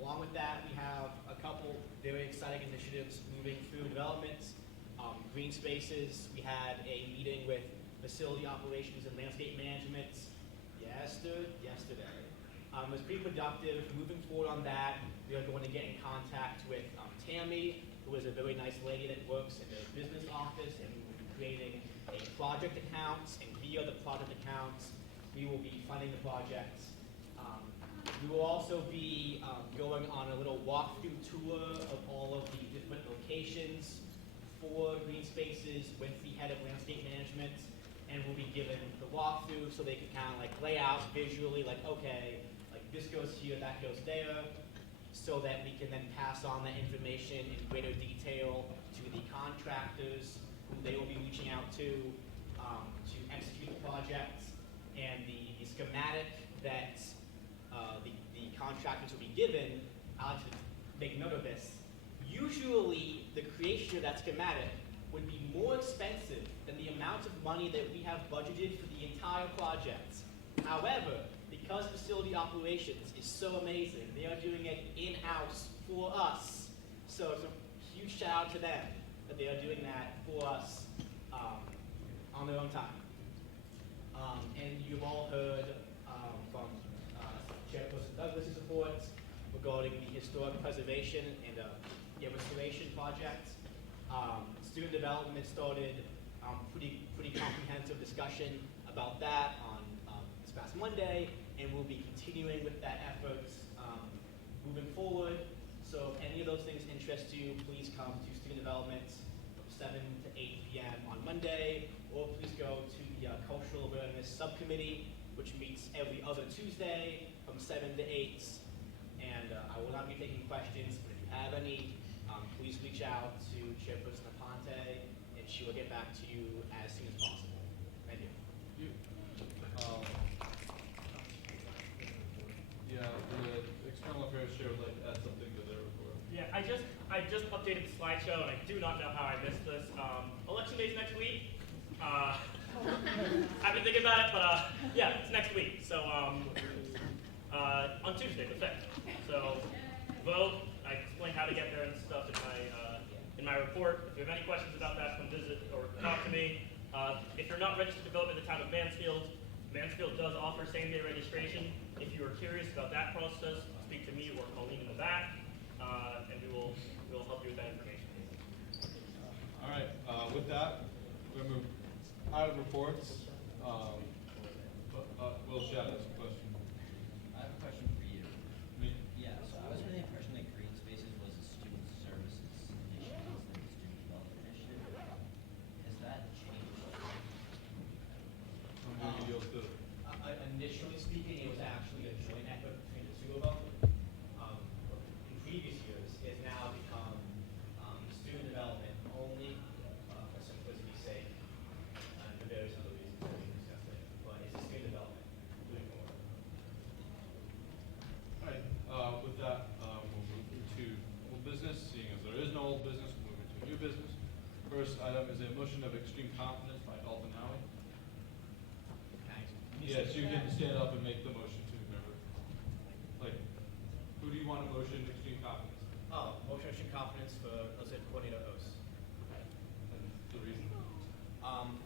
Along with that, we have a couple very exciting initiatives moving through development. Green spaces, we had a meeting with facility operations and landscape management yesterday. It was pretty productive. Moving forward on that, we are going to get in contact with Tammy, who is a very nice lady that works in the business office, and we will be creating a project account, and via the project account, we will be funding the project. We will also be going on a little walkthrough tour of all of the different locations for green spaces with the head of landscape management, and we'll be given the walkthrough so they can kind of like lay out visually, like, okay, like this goes here, that goes there, so that we can then pass on that information in greater detail to the contractors who they will be reaching out to execute the project, and the schematic that the contractors will be given. I'll have to make note of this. Usually, the creation of that schematic would be more expensive than the amount of money that we have budgeted for the entire project. However, because facility operations is so amazing, they are doing it in-house for us. So it's a huge shout out to them that they are doing that for us on their own time. And you've all heard from Chairperson Douglas's report regarding the historic preservation and restoration project. Student development started pretty comprehensive discussion about that on this past Monday, and we'll be continuing with that effort moving forward. So if any of those things interest you, please come to student development from 7 to 8 p.m. on Monday, or please go to the Cultural Awareness Subcommittee, which meets every other Tuesday from 7 to 8. And I will not be taking questions, but if you have any, please reach out to Chairperson Aponte, and she will get back to you as soon as possible. Thank you. Yeah, the external affairs chair would like to add something to their report. Yeah, I just updated the slideshow, and I do not know how I missed this. Election day's next week. I've been thinking about it, but yeah, it's next week. So on Tuesday, the 5th. So vote. I explained how to get there and stuff in my report. If you have any questions about that, come visit or talk to me. If you're not registered to vote in the town of Mansfield, Mansfield does offer same-day registration. If you are curious about that process, speak to me or Colleen in the back, and we will help you with that information. All right, with that, we're going to move out of reports. Will Shad has a question. I have a question for you. Me? Yeah, so I was under the impression that Green Spaces was a student services initiative instead of a student development initiative. Has that changed? Maybe you'll do. Initially speaking, it was actually a joint effort between the two of them. In previous years, it has now become student development only, for simplicity's sake, and for various other reasons that we discussed later. But it's a student development moving forward. All right, with that, we'll move into old business. Seeing as there is no old business, we'll move into new business. First item is a motion of extreme confidence by Alton Howie. Yes, you can stand up and make the motion too, remember. Like, who do you want a motion of extreme confidence? Oh, motion of extreme confidence for, let's say, Coordinator O's. The reason?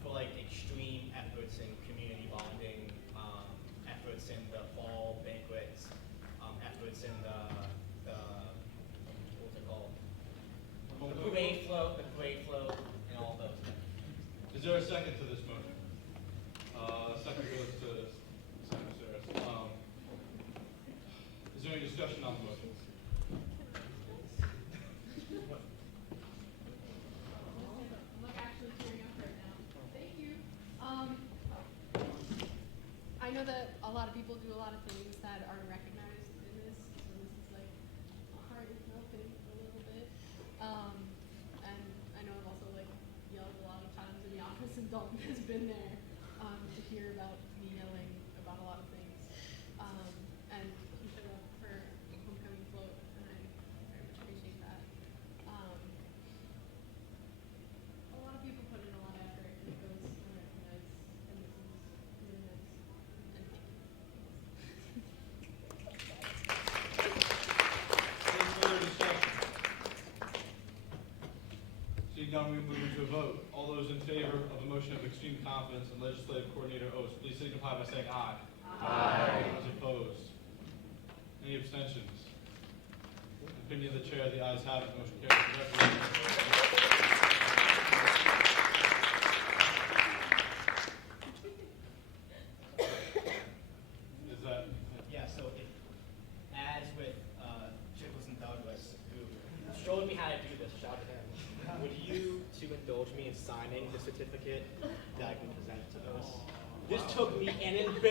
For like extreme efforts in community bonding, efforts in the fall banquets, efforts in the what's it called? The parade float, and all those things. Is there a second to this motion? Second goes to Senator Saris. Is there any discussion on the motion? I'm like actually tearing up right now. Thank you. I know that a lot of people do a lot of things that aren't recognized in this, so this is like a hard thing a little bit. And I know I've also like yelled a lot of times in the office, and Dalton has been there to hear about me yelling about a lot of things. And he showed up for homecoming float, and I very much appreciate that. A lot of people put in a lot of effort, and it goes unrecognized, and this is really nice. And thank you. Any further discussion? Seeing none, we move into a vote. All those in favor of the motion of extreme confidence in Legislative Coordinator O's, please signify by saying aye. Aye. Those opposed? Any abstentions? Opinion of the chair, the ayes have it, motion carries. Is that? Yeah, so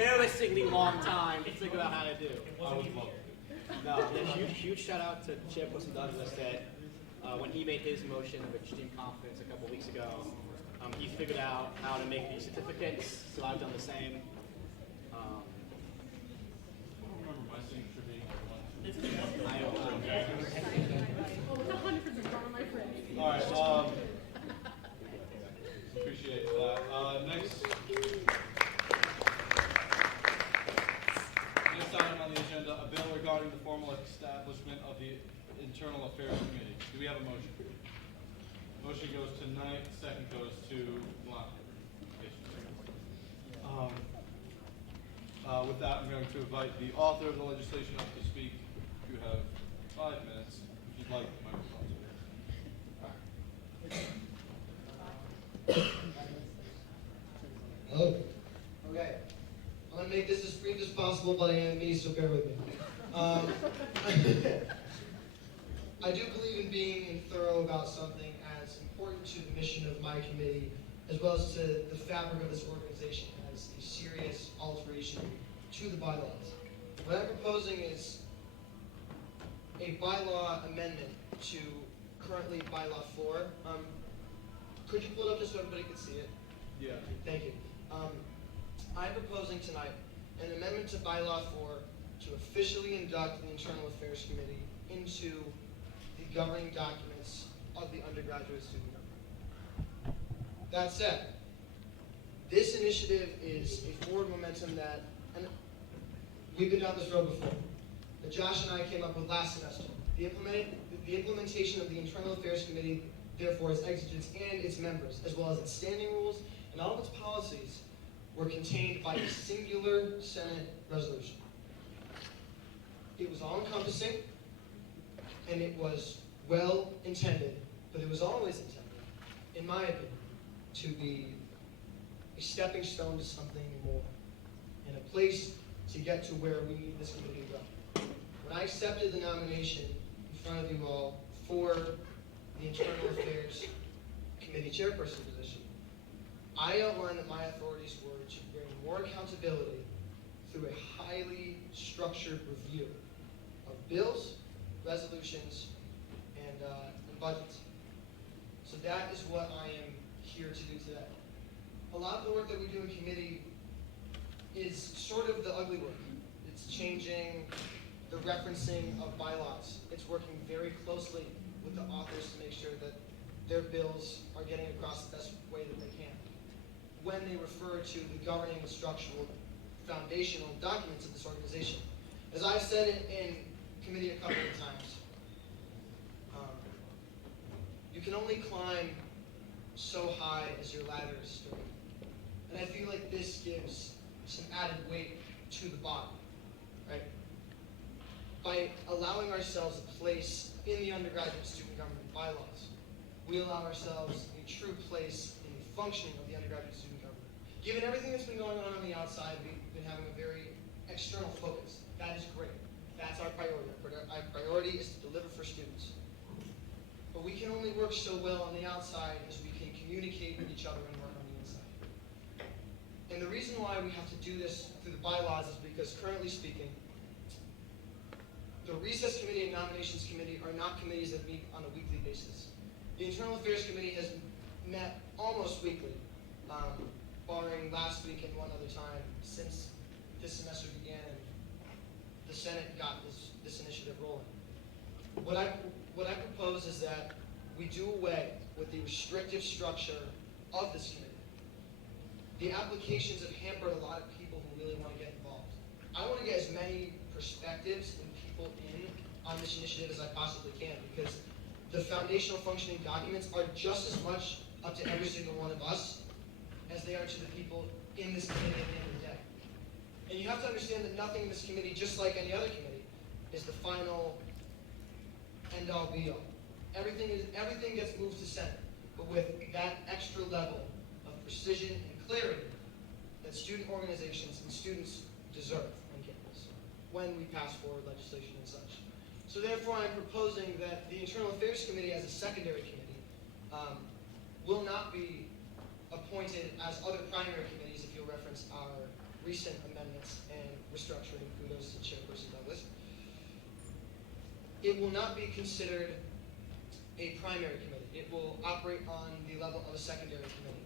embarrassingly long time to figure out how to do. I would love to. No, yeah, huge shout out to Chairperson Douglas that when he made his motion of extreme confidence a couple weeks ago, he figured out how to make these certificates, so I've done the same. I don't remember my signature being like I don't know. 100% wrong, my friend. one. All right. Appreciate that. Next item on the agenda, a bill regarding the formal establishment of the Internal Affairs Committee. Do we have a motion? Motion goes to Knight, second goes to Blunt. With that, I'm going to invite the author of the legislation up to speak. You have 5 minutes, if you'd like, the microphone's Hello. Okay. I'm going to make this as brief as possible, but I am me, so bear with me. I do believe in being thorough about something as important to the mission of my committee, as well as to the fabric of this organization, as a serious alteration to the bylaws. What I'm proposing is a bylaw amendment to currently bylaw 4. Could you pull it up just so everybody can see it? Yeah. Thank you. I'm proposing tonight an amendment to bylaw 4 to officially induct the Internal Affairs Committee into the governing documents of the undergraduate student government. That said, this initiative is a forward momentum that, and we've been down this road before, that Josh and I came up with last semester. The implementation of the Internal Affairs Committee, therefore, its exigence and its members, as well as its standing rules and all of its policies, were contained by a singular Senate resolution. It was all-encompassing, and it was well-intended, but it was always intended, in my opinion, to be a stepping stone to something more, and a place to get to where we need this committee to go. When I accepted the nomination in front of you all for the Internal Affairs Committee chairperson position, I outlined that my authorities were to bring more accountability through a highly structured review of bills, resolutions, and budgets. So that is what I am here to do today. A lot of the work that we do in committee is sort of the ugly work. It's changing the referencing of bylaws. It's working very closely with the authors to make sure that their bills are getting across the best way that they can. When they refer to the governing and structural foundational documents of this organization. As I've said in committee a couple of times, you can only climb so high as your ladder is straight. And I feel like this gives some added weight to the bottom, right? By allowing ourselves a place in the undergraduate student government bylaws, we allow ourselves a true place in the functioning of the undergraduate student government. Given everything that's been going on the outside, we've been having a very external focus. That is great. That's our priority. Our priority is to deliver for students. But we can only work so well on the outside as we can communicate with each other and work on the inside. And the reason why we have to do this through the bylaws is because, currently speaking, the Recess Committee and Nominations Committee are not committees that meet on a weekly basis. The Internal Affairs Committee has met almost weekly, barring last week and one other time since this semester began and the Senate got this initiative rolling. What I propose is that we do away with the restrictive structure of this committee. The applications have hampered a lot of people who really want to get involved. I want to get as many perspectives and people in on this initiative as I possibly can, because the foundational functioning documents are just as much up to every single one of us as they are to the people in this committee at the end of the day. And you have to understand that nothing in this committee, just like any other committee, is the final end-all be-all. Everything gets moved to Senate, but with that extra level of precision and clarity that student organizations and students deserve on campus when we pass forward legislation and such. So therefore, I'm proposing that the Internal Affairs Committee, as a secondary committee, will not be appointed as other primary committees, if you'll reference our recent amendments and restructuring. Kudos to Chairperson Douglas. It will not be considered a primary committee. It will operate on the level of a secondary committee.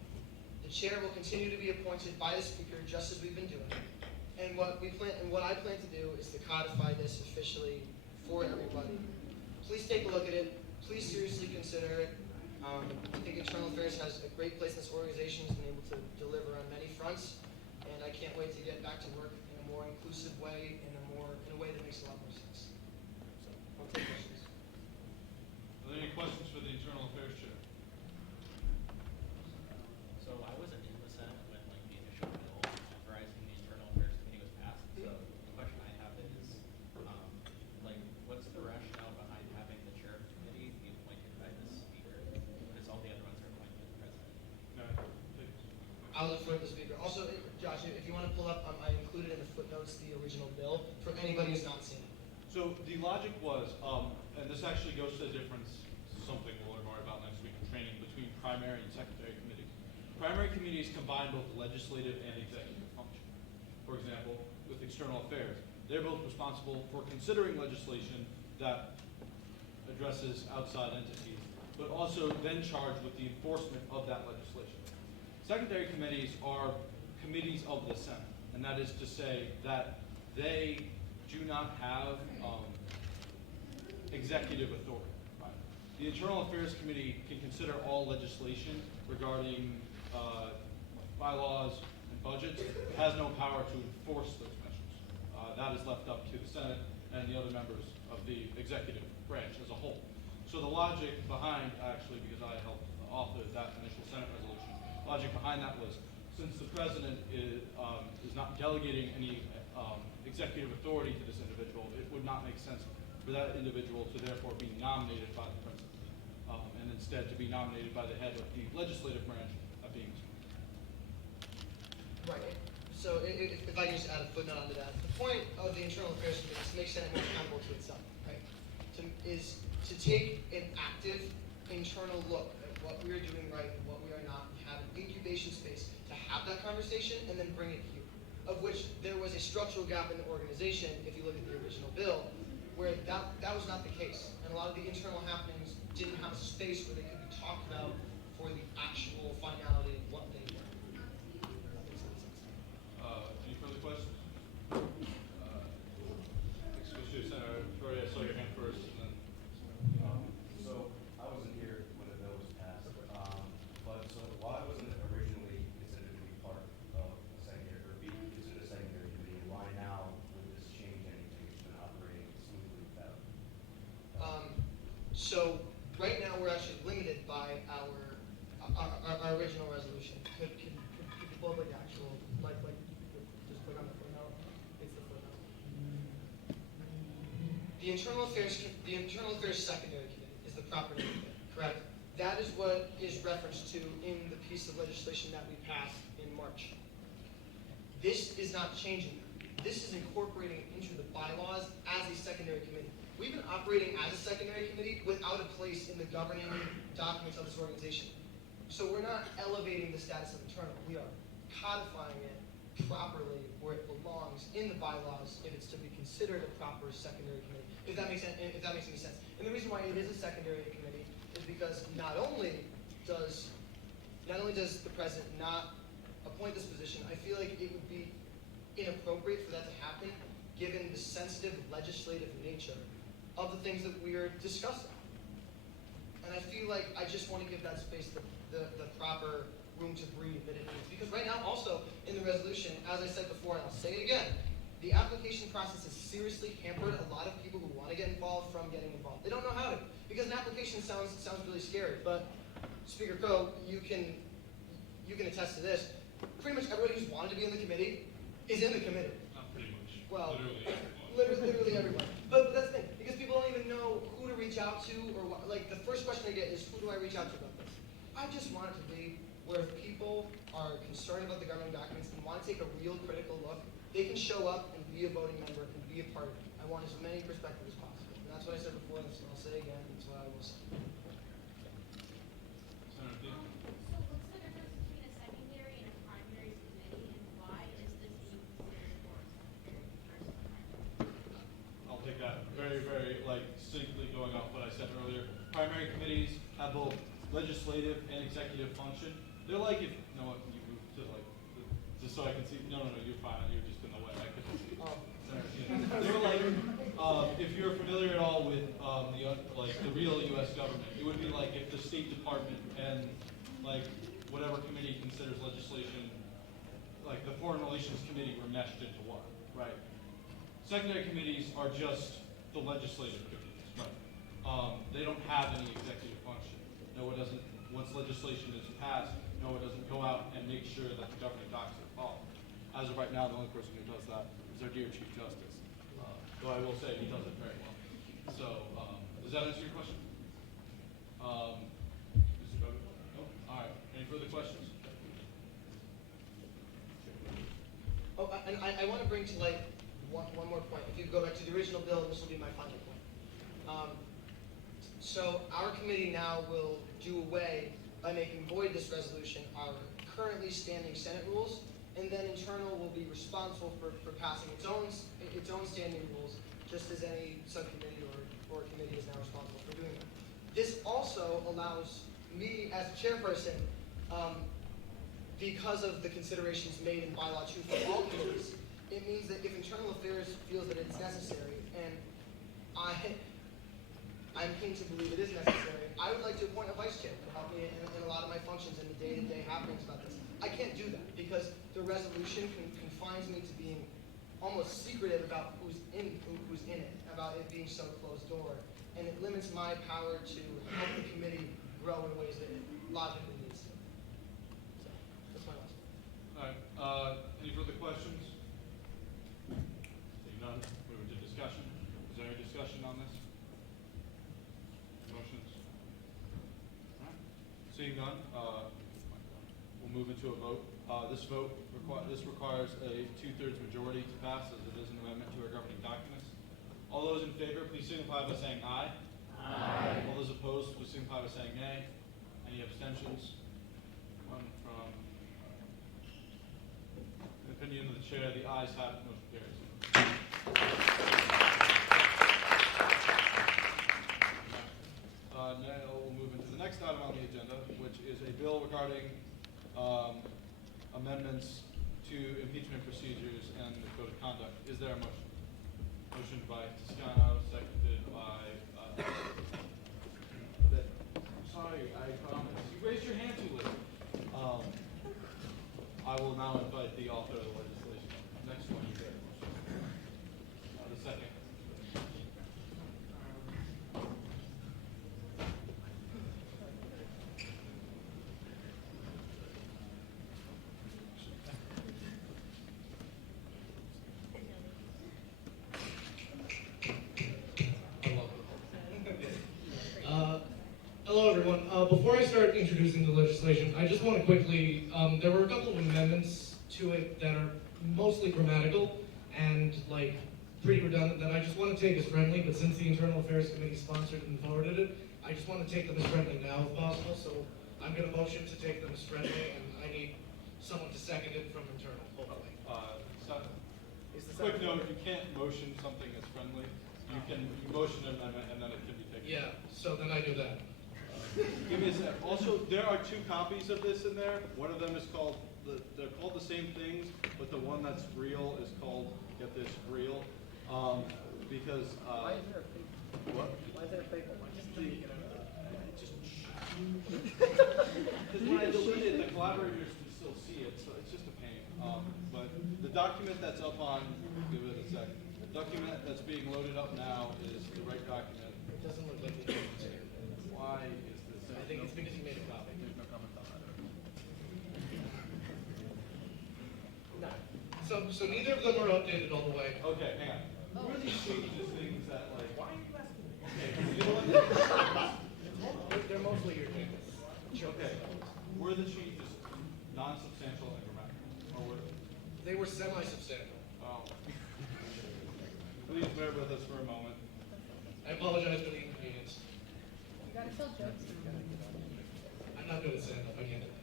The chair will continue to be appointed by the speaker, just as we've been doing. And what I plan to do is to codify this officially for everybody. Please take a look at it. Please seriously consider it. I think Internal Affairs has a great place in this organization. Has been able to deliver on many fronts, and I can't wait to get back to work in a more inclusive way, in a way that makes a lot more sense. So, I'll take questions. Are there any questions for the Internal Affairs Chair? So I wasn't in the Senate when like the initial bill authorizing the Internal Affairs Committee was passed. So the question I have is, like, what's the rationale behind having the chair of the committee be appointed by the speaker? Because all the other ones are appointed by the president. No, please. I'll look for the speaker. Also, Josh, if you want to pull up, I included in the footnotes the original bill for anybody who's not seen it. So the logic was, and this actually goes to the difference, something we'll learn more about next week in training, between primary and secondary committees. Primary committees combine both legislative and executive function. For example, with external affairs, they're both responsible for considering legislation that addresses outside entities, but also then charged with the enforcement of that legislation. Secondary committees are committees of the Senate, and that is to say that they do not have executive authority. Right? The Internal Affairs Committee can consider all legislation regarding bylaws and budgets. It has no power to enforce those measures. That is left up to the Senate and the other members of the executive branch as a whole. So the logic behind, actually, because I helped author that initial Senate resolution, logic behind that was, since the president is not delegating any executive authority to this individual, it would not make sense for that individual to therefore be nominated by the president, and instead to be nominated by the head of the legislative branch, being. Right. So if I can just add a footnote onto that, the point of the Internal Affairs Committee is to make Senate more accountable to itself, right? Is to take an active internal look at what we are doing right and what we are not, and have an incubation space to have that conversation and then bring it here. Of which there was a structural gap in the organization, if you look at the original bill, where that was not the case. And a lot of the internal happenings didn't have a space where they could be talked about for the actual finality of what they were. Any further questions? Excuse me, Senator Victoria, I saw your hand first, and then. So I wasn't here when the bill was passed, but so why wasn't it originally considered to be part of a secondary, or be considered a secondary committee? And why now would this change anything? It's been operating smoothly without. So right now we're actually limited by our original resolution. Could you pull up like the actual just click on the footnote? It's the footnote. The Internal Affairs Secondary Committee is the proper name of it, correct? That is what is referenced to in the piece of legislation that we passed in March. This is not changing. This is incorporating into the bylaws as a secondary committee. We've been operating as a secondary committee without a place in the governing documents of this organization. So we're not elevating the status of internal. We are codifying it properly where it belongs in the bylaws if it's to be considered a proper secondary committee. If that makes any sense. And the reason why it is a secondary committee is because not only does the president not appoint this position, I feel like it would be inappropriate for that to happen given the sensitive legislative nature of the things that we are discussing. And I feel like I just want to give that space the proper room to breathe that it needs. Because right now also in the resolution, as I said before, and I'll say it again, the application process has seriously hampered a lot of people who want to get involved from getting involved. They don't know how to, because an application sounds really scary. But Speaker Crow, you can attest to this. Pretty much everybody who's wanted to be in the committee is in the committee. Not pretty much. Well, literally everyone. literally everyone. But that's the thing, because people don't even know who to reach out to, or what, like the first question I get is, who do I reach out to about this? I just want it to be where if people are concerned about the governing documents and want to take a real critical look, they can show up and be a voting member and be a part of it. I want as many perspectives as possible. And that's what I said before, and that's what I'll say again, that's what I will say. Senator Dean. So what's the difference between a secondary and a primary committee, and why is this being said earlier, primary committees have both legislative and executive function. They're like if, you know what, can you move to like, just so I can see, no, you're fine, you're just in the way, I couldn't see. They're like, if you're familiar at all with the real U.S. government, it would be like if the State Department and like whatever committee considers legislation, like the Foreign Relations Committee were meshed into one, right? Secondary committees are just the legislative committees, right? They don't have any executive function. No, it doesn't. Once legislation is passed, no, it doesn't go out and make sure that the governing docs are followed. As of right now, the only person who does that is our dear Chief Justice. Though I will say he does it very well. So, does that answer your question? Mr. Bowden? No? All right. Any further questions? Oh, and I want to bring to light one more point. If you go back to the original bill, this will be my final point. So our committee now will do away by making void this resolution our currently standing Senate rules, and then internal will be responsible for passing its own standing rules, just as any subcommittee or committee is now responsible for doing that. This also allows me as chairperson, because of the considerations made in bylaw 2 for all committees, it means that if internal affairs feels that it's necessary, and I'm keen to believe it is necessary, I would like to appoint a vice chair to help me in a lot of my functions and the day-to-day happenings about this. I can't do that because the resolution confines me to being almost secretive about who's in it, about it being so closed door, and it limits my power to help the committee grow in ways that it logically needs to. So that's my last one. All right. Any further questions? Seeing none, moving to discussion. Is there any discussion on this? Motions? All right. Seeing none, we'll move into a vote. This requires a 2/3 majority to pass, as it is an amendment to our governing documents. All those in favor, please signify by saying aye. Aye. All those opposed, please signify by saying nay. Any abstentions? One from the opinion of the chair. The ayes have it. Motion carries. Now we'll move into the next item on the agenda, which is a bill regarding amendments to impeachment procedures and the code of conduct. Is there a motion? Motion by Toscano, seconded by. Sorry, I promise. You raised your hand too late. I will now invite the author of the legislation. Next one, you get the second. Hello, everyone. Before I start introducing the legislation, I just want to quickly, there were a couple of amendments to it that are mostly grammatical and like pretty redundant that I just want to take as friendly, but since the Internal Affairs Committee sponsored and forwarded it, I just want to take them as friendly now if possible, so I'm going to motion to take them as friendly, and I need someone to second it from internal, hopefully. Quick note, you can't motion something as friendly. You motion an amendment and then it can be taken. Yeah, so then I do that. Give me a sec. Also, there are 2 copies of this in there. One of them is called, they're called the same things, but the one that's real is called, get this, real. Because, Why is there a paper? what? Why is there a paper one? Because when I delete it, the collaborators can still see it, so it's just a pain. But the document that's up on, give it a sec. The document that's being loaded up now is the right document. It doesn't look like the Why is this? I think it's because you made a copy. There's no comment on that. No. So neither of them are updated all the way. Okay, hang on. Where are these changes things that like? Why are you asking me? Okay, you know what? They're mostly your changes. Okay, were the changes non-substantial and grammatical, or were They were semi-substantial. oh. Please bear with us for a moment. I apologize for the inconvenience. You gotta tell jokes. I'm not good at stand-up. I can't do that.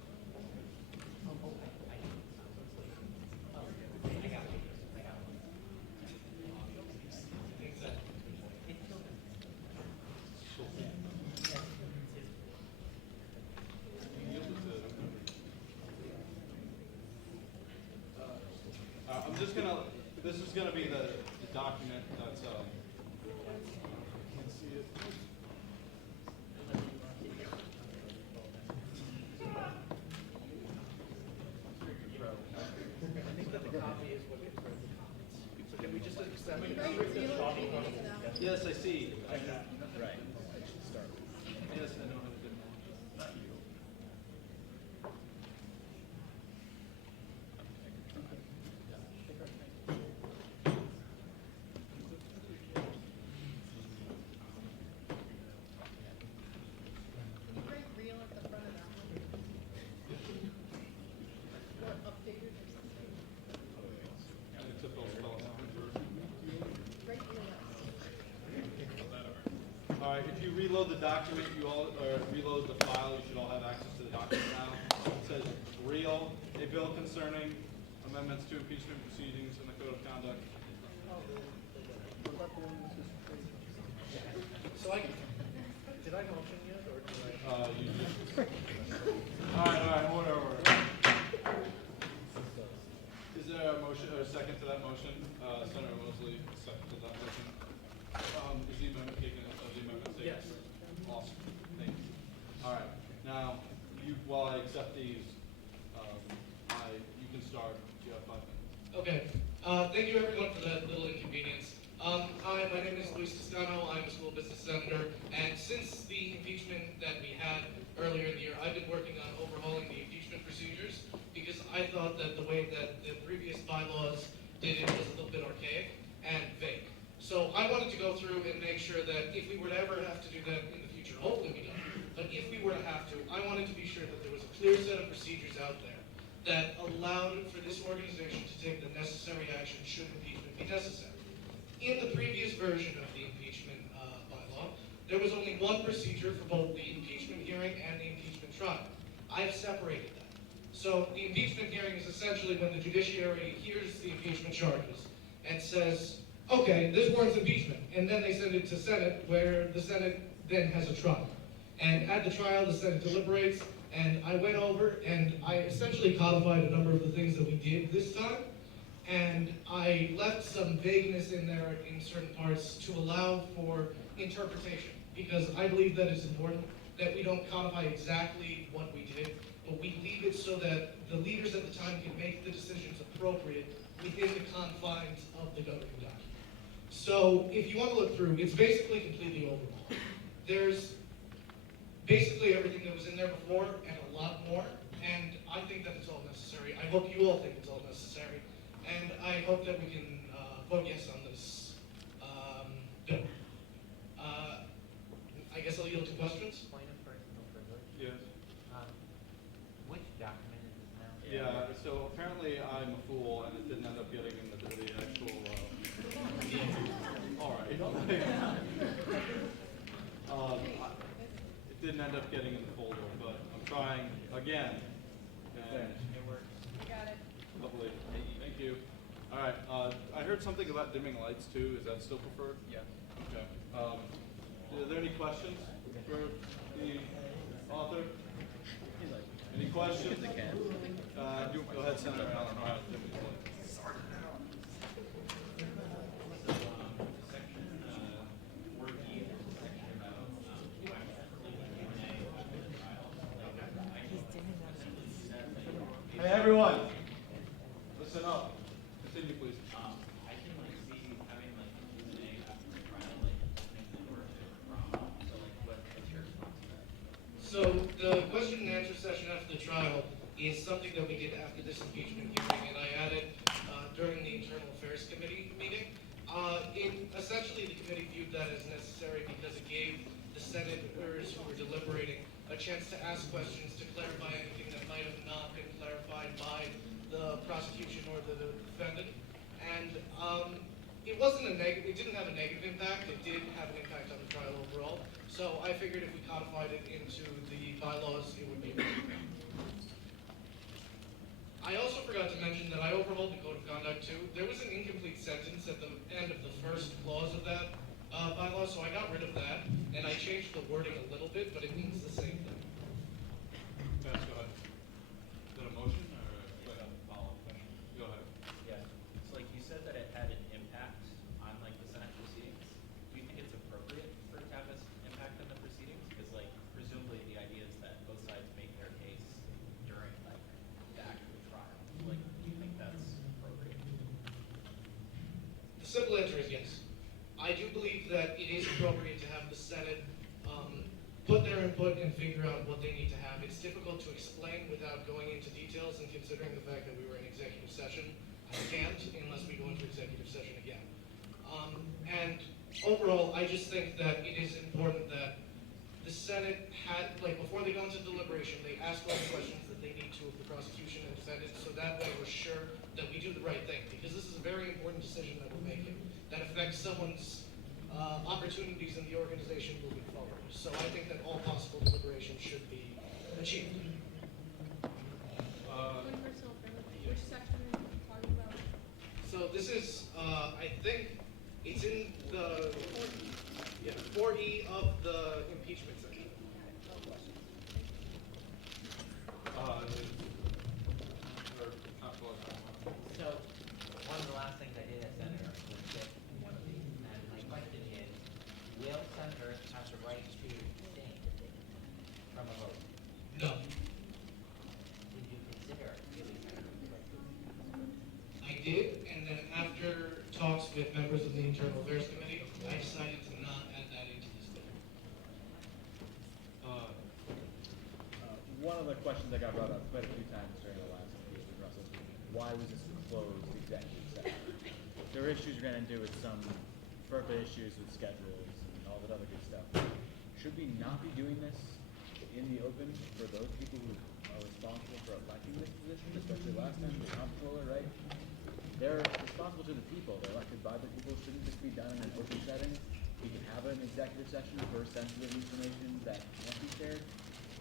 Exactly. just gonna, this is gonna be the document that's, can't see it. I think that the copy is what gets read in the comments. So can we just accept it? Yes, I see. Right. I should start. Yes, I know how to do that. Real at the front of that one. Or updated or something. It's a bill spell. Right real. All right, if you reload the document, you all, or reload the file, you should all have access to the document now. It says real, a bill concerning amendments to impeachment proceedings in the code of conduct. So did I motion yet, or did I? You just. All right, order. Is there a motion, or a second to that motion? Senator Mosley, second to that motion. Is the amendment taken, the amendment taken? Yes. Awesome, thank you. All right, now, while I accept these, you can start, you have 5 minutes. Okay. Thank you everyone for that little inconvenience. Hi, my name is Luis Toscano. I'm a school business senator, and since the impeachment that we had earlier in the year, I've been working on overhauling the impeachment procedures because I thought that the way that the previous bylaws did it was a little bit archaic and vague. So I wanted to go through and make sure that if we were to ever have to do that in the future, hopefully we don't, but if we were to have to, I wanted to be sure that there was a clear set of procedures out there that allowed for this organization to take the necessary action should impeachment be necessary. In the previous version of the impeachment bylaw, there was only one procedure for both the impeachment hearing and the impeachment trial. I've separated that. So the impeachment hearing is essentially when the judiciary hears the impeachment charges and says, okay, this warrants impeachment, and then they send it to Senate, where the Senate then has a trial. And at the trial, the Senate deliberates, and I went over and I essentially codified a number of the things that we did this time, and I left some vagueness in there in certain parts to allow for interpretation, because I believe that it's important that we don't codify exactly what we did, but we leave it so that the leaders at the time can make the decisions appropriate within the confines of the governing document. So if you want to look through, it's basically completely overhauled. There's basically everything that was in there before and a lot more, and I think that it's all necessary. I hope you all think it's all necessary, and I hope that we can vote yes on this bill. I guess I'll yield to questions. Point of personal privilege. Yes. Which document is this now? Yeah, so apparently I'm a fool and it didn't end up getting in the actual, all right. It didn't end up getting in the folder, but I'm trying again. And It works. You got it. hopefully, thank you. All right, I heard something about dimming lights too. Is that still preferred? Yeah. Okay. Are there any questions for the author? Any questions? Go ahead, Senator Allen. All right. Hey everyone, listen up. Continue, please. I can see having Q&A after the trial, things that were from. So what's your response to that? So the question and answer session after the trial is something that we did after this impeachment hearing, and I added during the Internal Affairs Committee meeting. Essentially, the committee viewed that as necessary because it gave the senators who were deliberating a chance to ask questions to clarify anything that might have not been clarified by the prosecution or the defendant. And it wasn't a negative. It didn't have a negative impact. It did have an impact on the trial overall. So I figured if we codified it into the bylaws, it would be. I also forgot to mention that I overhauled the Code of Conduct too. There was an incomplete sentence at the end of the first clause of that bylaw, so I got rid of that, and I changed the wording a little bit, but it means the same thing. Yes, go ahead. Is that a motion or a follow-up question? Go ahead. Yeah. So simple answer is yes. I do believe that it is appropriate to have the Senate put their input and figure out what they need to have. It's difficult to explain without going into details and considering the fact that we were in executive session. I can't unless we go into executive session again. And overall, I just think that it is important that the Senate had, like, before they go into deliberation, they ask all the questions that they need to of the prosecution and defendants, so that way we're sure that we do the right thing, because this is a very important decision that we're making that affects someone's opportunities in the organization moving forward. So I think that all possible deliberations should be achieved. Which section are you talking about? So this is, I think, it's in the 4E of the impeachment section. So, one of the last things I did as senator was get one of these, and my question is, will senators have the right to abstain from a vote? No. Did you consider giving senators the right to abstain? I did, and then after talks with members of the Internal Affairs Committee, I decided to not add that into this bill. One of the questions that got brought up quite a few times during the last impeachment process was why was this a closed executive session? There were issues we're going to do with some FERPA issues with schedules and all that other good stuff. Should we not be doing this in the open for those people who are responsible for electing this position, especially last time, the comptroller, right? They're responsible to the people. They're elected by the people. Shouldn't this be done in an open setting? We can have an executive session for sensitive information that can't be shared.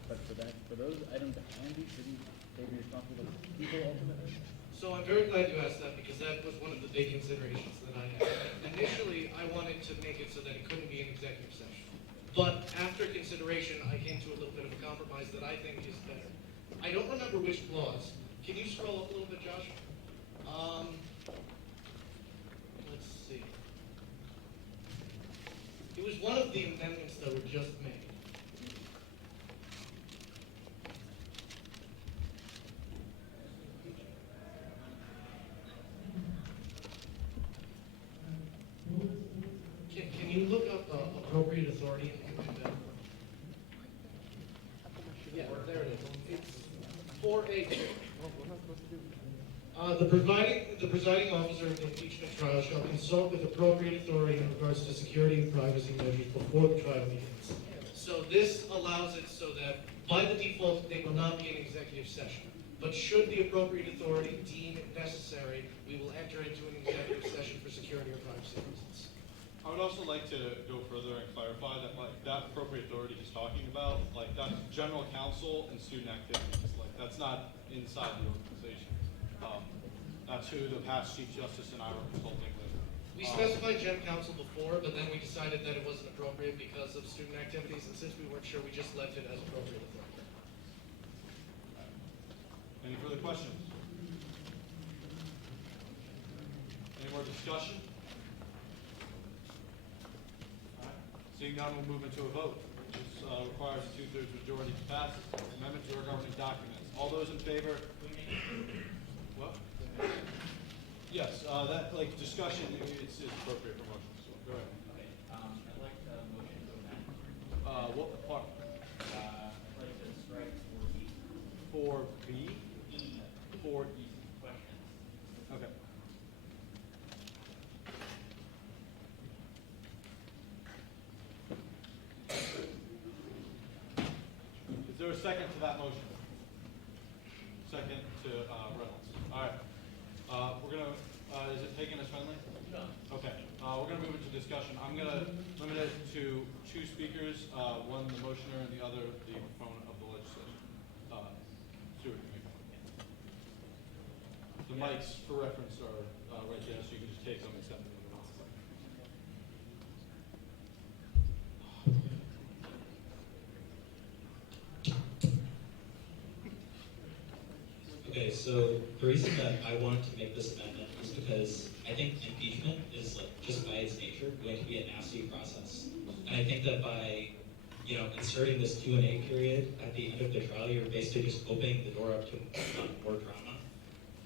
But for those items that can be, shouldn't they be responsible to the people ultimately? So I'm very glad you asked that, because that was one of the big considerations that I had. Initially, I wanted to make it so that it couldn't be an executive session. But after consideration, I came to a little bit of a compromise that I think is better. I don't remember which clause. Can you scroll up a little bit, Josh? Let's see. It was one of the amendments that were just made. Can you look up appropriate authority in the bill? Yeah, there it is. It's 4A2. The presiding officer of the impeachment trial shall consult with appropriate authority in regards to security and privacy measures before the trial begins. So this allows it so that by the default, they will not be an executive session. But should the appropriate authority deem it necessary, we will enter into an executive session for security or privacy reasons. I would also like to go further and clarify that, like, that appropriate authority he's talking about, like, that's general counsel and student activities. Like, that's not inside the organization. That's who the past Chief Justice and I were consulting with. We specified Gen Counsel before, but then we decided that it wasn't appropriate because of student activities, and since we weren't sure, we just left it as appropriate authority. Any further questions? Any more discussion? All right. Seeing none, we'll move into a vote. This requires a 2/3 majority to pass. Amendment to our governing documents. All those in favor? What? Yes, that, like, discussion, it's appropriate for motion, so go ahead. Okay, I'd like to motion to amend. What part? I'd like to strike 4B. 4B? E. 4E. Questions. Okay. Is there a second to that motion? Second to Reynolds. All right. We're gonna, is it taken as friendly? No. Okay. We're gonna move into discussion. I'm gonna limit it to 2 speakers, one the motioner and the other the proponent of the legislation. Stuart, you may come. The mics for reference are right there, so you can just take them and send them to the mouth. Okay, so the reason that I wanted to make this amendment is because I think impeachment is, like, just by its nature going to be a nasty process. And I think that by, inserting this Q&A period at the end of the trial, you're basically just opening the door up to more drama.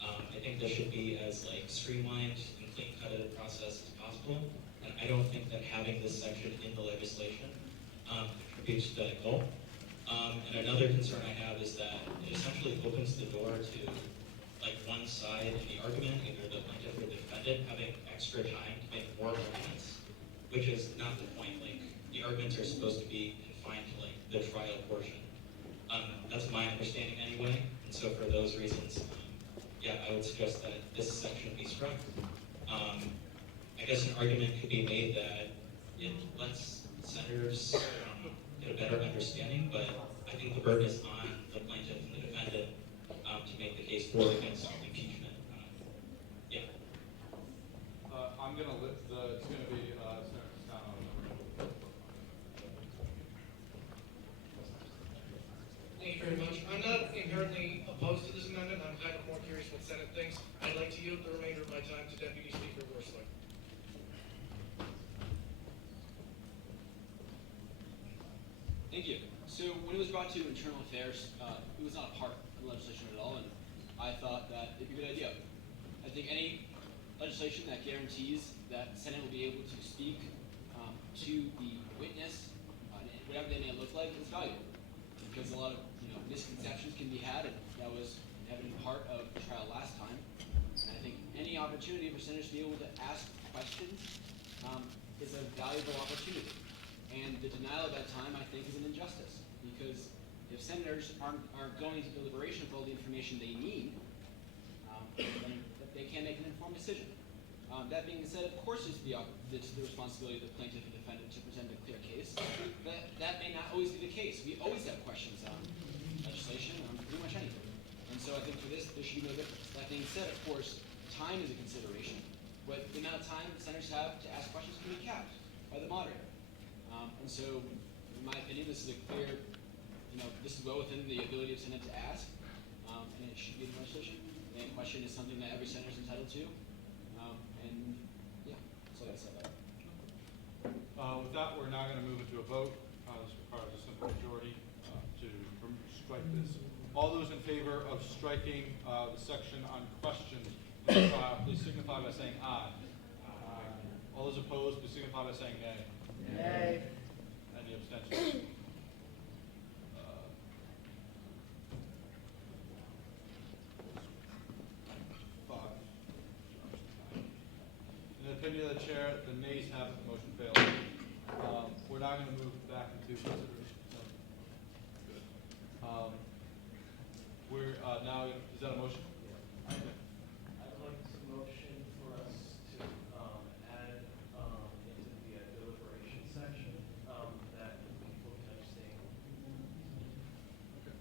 I think there should be as, like, streamlined and clean-cut a process as having this section in the legislation contributes to that goal. And another concern I have is that it essentially opens the door to like one side in the argument, either the plaintiff or the defendant, having extra time to make more arguments, which is not the point. Like the arguments are supposed to be confined to like the trial portion. That's my understanding anyway. And so for those reasons, yeah, I would suggest that this section be struck. I guess an argument could be made that it lets senators get a better understanding, but I think the burden is on the plaintiff and the defendant to make the case for or against impeachment. Yeah. I'm gonna lift it's gonna be Senator Castano. Thank you very much. I'm not inherently opposed to this amendment. I'm kind of more curious what Senate thinks. I'd like to yield the remainder of my time to Deputy Speaker Worsler. Thank you. So when it was brought to Internal Affairs, it was not a part of the legislation at all, and I thought that it'd be a good idea. I think any legislation that guarantees that the Senate will be able to speak to the witness, whatever they may look like, is valuable. Because a lot of misconceptions can be had, and that was an evident part of the trial last time. And I think any opportunity for senators to be able to ask questions is a valuable opportunity. And the denial of that time, I think, is an injustice. Because if senators aren't going to deliberation with all the information they need, then they can't make an informed decision. That being said, of course, it's the responsibility of the plaintiff and defendant to present a clear case. But that may not always be the case. We always have questions on legislation, on pretty much anything. And so I think for this, there should be no difference. That being said, of course, time is a consideration. But the amount of time senators have to ask questions can be capped by the moderator. And so, in my opinion, this is a clear, this is well within the ability of the Senate to ask, and it should be in the legislation. And the question is something that every senator is entitled to. And yeah, that's all I said about it. With that, we're now going to move into a vote. This requires a simple majority to strike this. All those in favor of striking the section on questions in the trial, please signify by saying aye. Aye. All those opposed, please signify by saying nay. Nay. Any abstentions? Five. In the opinion of the chair, the nays have it, the motion fails. We're now going to move back into consideration. Good. We're now, is that a motion? I'd like to motion for us to add into the deliberation section that people can abstain. Okay.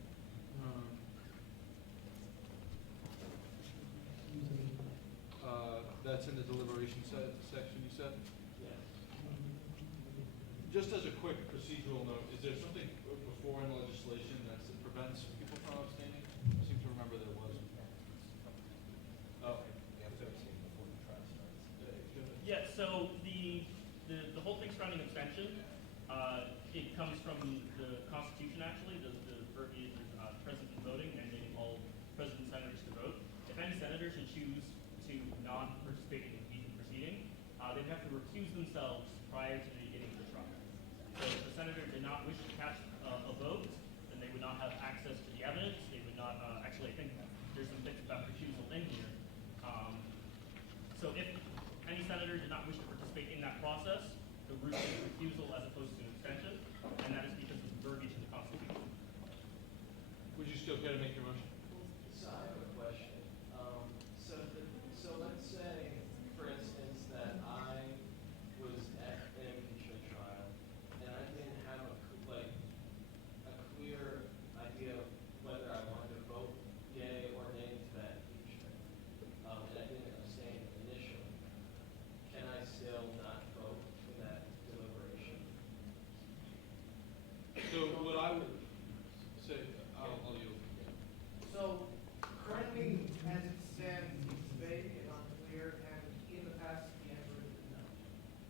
That's in the deliberation section, you said? Yes. Just as a quick procedural note, is there something before in the legislation that prevents people from abstaining? I seem to remember there was. Oh. You have to abstain before the trial starts. Yeah, so the whole thing surrounding abstention, it comes from the Constitution actually, the verbiage is president voting, mandating all president and senators to vote. If any senator should choose to not participate in the impeachment proceeding, they'd have to recuse themselves prior to the beginning of the trial. So if the senator did not wish to cast a vote, then they would not have access to the evidence. They would not, actually I think there's some bits about recusal in here. So if any senator did not wish to participate in that process, the route is recusal as opposed to an abstention, and that is because of the verbiage in the Constitution. Would you still care to make your motion? So I have a question. So let's say, for instance, that I was at an impeachment trial and I didn't have a clear idea of whether I wanted to vote yea or nay to that impeachment, and I didn't abstain initially. Can I still not vote in that deliberation? So what I would say, I'll yield. So currently, as it stands, it's vague and unclear, and in the past, the answer has been no.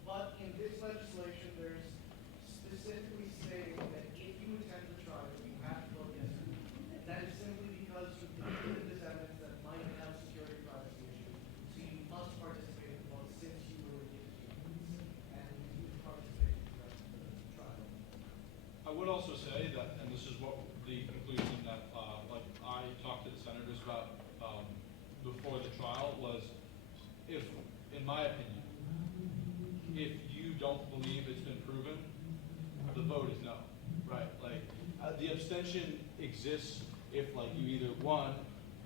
But in this legislation, there's specifically stating that if you attend the trial, you have to vote yes or no. And that is simply because you consider this evidence that might have security privacy issues. So you must participate in the vote since you were given the evidence. And you participate I would also say that, and this is what the conclusion that, like I talked to the senators about before the trial was, if, in my opinion, if you don't believe it's been proven, the vote is no, right? Like the abstention exists if like you either one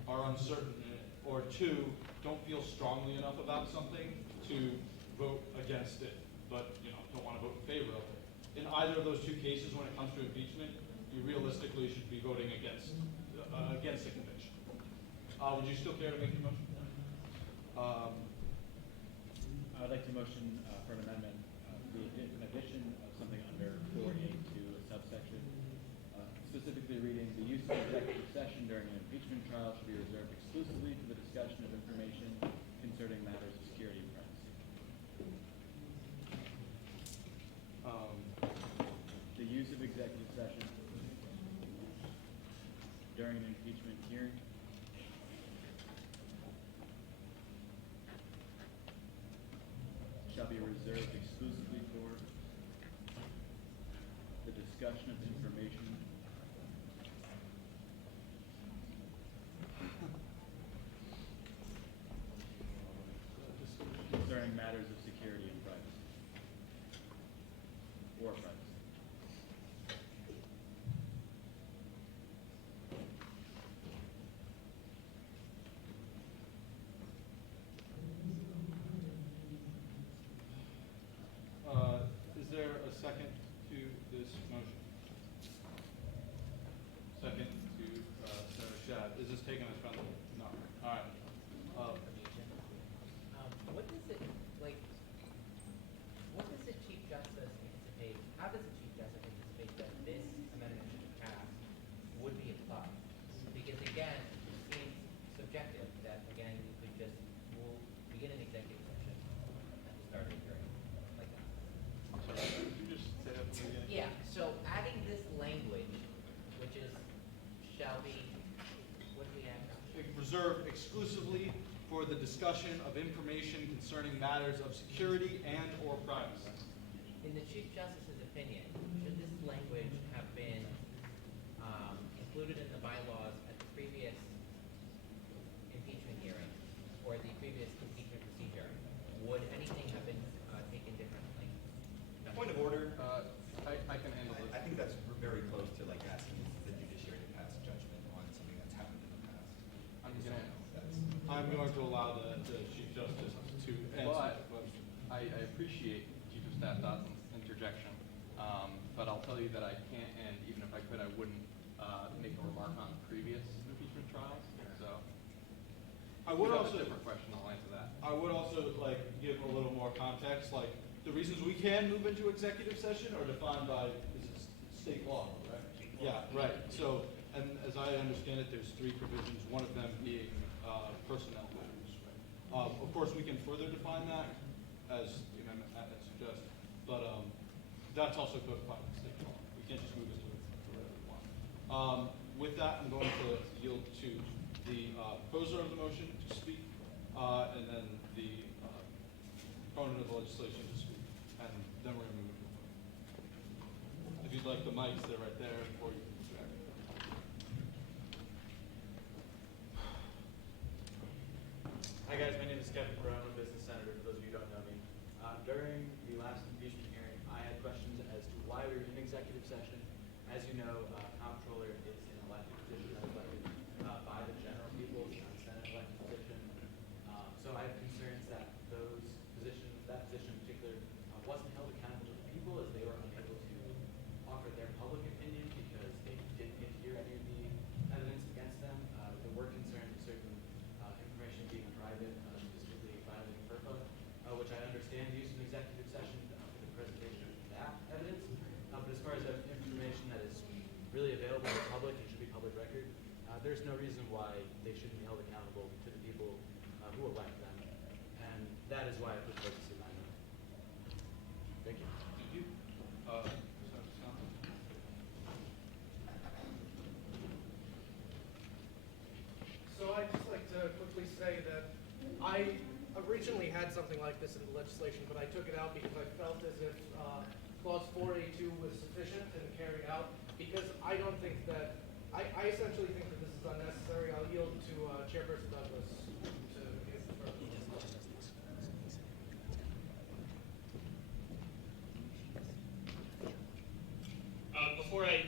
are uncertain in it, or two don't feel strongly enough about something to vote against it, but don't want to vote in favor of it. In either of those two cases, when it comes to impeachment, you realistically should be voting against the conviction. Would you still care to make your motion? I would like to motion for an amendment, an addition of something under 4A2, a subsection, specifically reading, the use of executive session during an impeachment trial should be reserved exclusively for the discussion of information concerning matters of security and privacy. The use of executive session during an impeachment hearing shall be reserved exclusively for the discussion of information concerning matters of security and privacy, or privacy. Is there a second to this motion? Second to Senator Shad. Is this taken as friendly? No. All right. What does it, like, what does the Chief Justice anticipate, how does the Chief Justice anticipate that this amendment should pass would be applied? Because again, it seems subjective that, again, you could just begin an executive session and start a hearing like that. I'm sorry, could you just say that from the beginning? Yeah, so adding this language, which is, shall be, what do we add now? Reserved exclusively for the discussion of information concerning matters of security and or privacy. In the Chief Justice's opinion, should this language have been included in the bylaws at the previous impeachment hearing or the previous impeachment procedure? Would anything have been taken differently? Point of order, I can handle it. I think that's very close to like asking the judiciary to pass judgment on something that's happened in the past. I'm going to allow the Chief Justice to answer the question. I appreciate Chief of Staff Dotson's interjection, but I'll tell you that I can't, and even if I could, I wouldn't make a remark on previous impeachment trials. So I would if you have also a different question. I'll answer that. I would also like give a little more context. Like the reasons we can move into executive session are defined by state law, right? Yeah, right. So, and as I understand it, there's 3 provisions. One of them being personnel matters. Right? Of course, we can further define that as the amendment suggests, but that's also codified in state law. We can't just move into it whatever we want. With that, I'm going to yield to the proposer of the motion to speak, and then the proponent of the legislation to speak, and then we're going to move into it. If you'd like the mics, they're right there for you. Hi guys, my name is Kevin Perone, I'm a business senator, for those of you who don't know me. During the last impeachment hearing, I had questions as to why we were in executive session. As you know, comptroller is an elected position that is elected by the general people, it's not a Senate elected position. So I have concerns that that position in particular wasn't held accountable to the people as they were unable to offer their public opinion because they didn't get to hear any of the evidence against them. There were concerns of certain information being private, specifically violating FERPA, which I understand use in executive session for the presentation of that evidence. But as far as information that is really available to the public and should be public record, there's no reason why they shouldn't be held accountable to the people who elect them. And that is why I propose this amendment. Thank you. Thank you. So I'd just like to quickly say that I originally had something like this in the legislation, but I took it out because I felt as if clause 4A2 was sufficient and carried out, because I don't think that, I essentially think that this is unnecessary. I'll yield to Chairperson Douglas to give further. Before I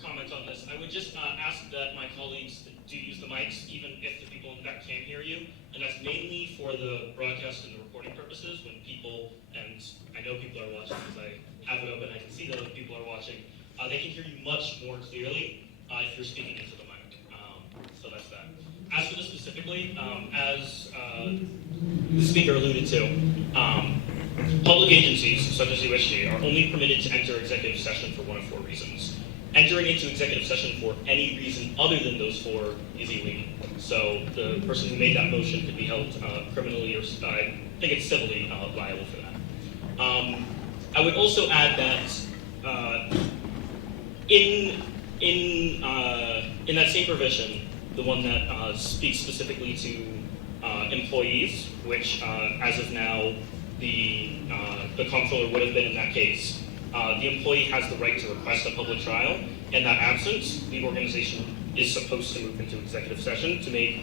comment on this, I would just ask that my colleagues do use the mics, even if the people in the back can't hear you. And that's mainly for the broadcast and the recording purposes. When people, and I know people are watching because I have it open, I can see that other people are watching, they can hear you much more clearly if you're speaking into the mic. So that's that. As for this specifically, as the speaker alluded to, public agencies, such as USG, are only permitted to enter executive session for one of four reasons. Entering into executive session for any reason other than those four is illegal. So the person who made that motion could be held criminally, or I think it's civilly liable for that. I would also add that in that same provision, the one that speaks specifically to employees, which as of now the comptroller would have been in that case. The employee has the right to request a public trial. In that absence, the organization is supposed to move into executive session to make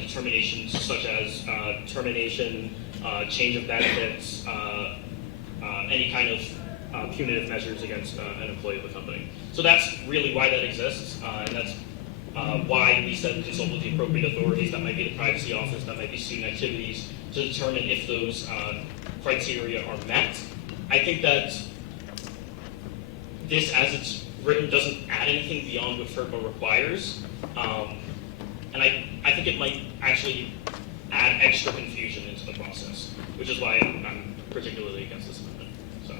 determinations such as termination, change of benefits, any kind of punitive measures against an employee of the company. So that's really why that exists, and that's why we said consult with the appropriate authorities. That might be the privacy office, that might be student activities, to determine if those criteria are met. I think that this, as it's written, doesn't add anything beyond what FERPA requires. And I think it might actually add extra confusion into the process, which is why I'm particularly against this amendment. So.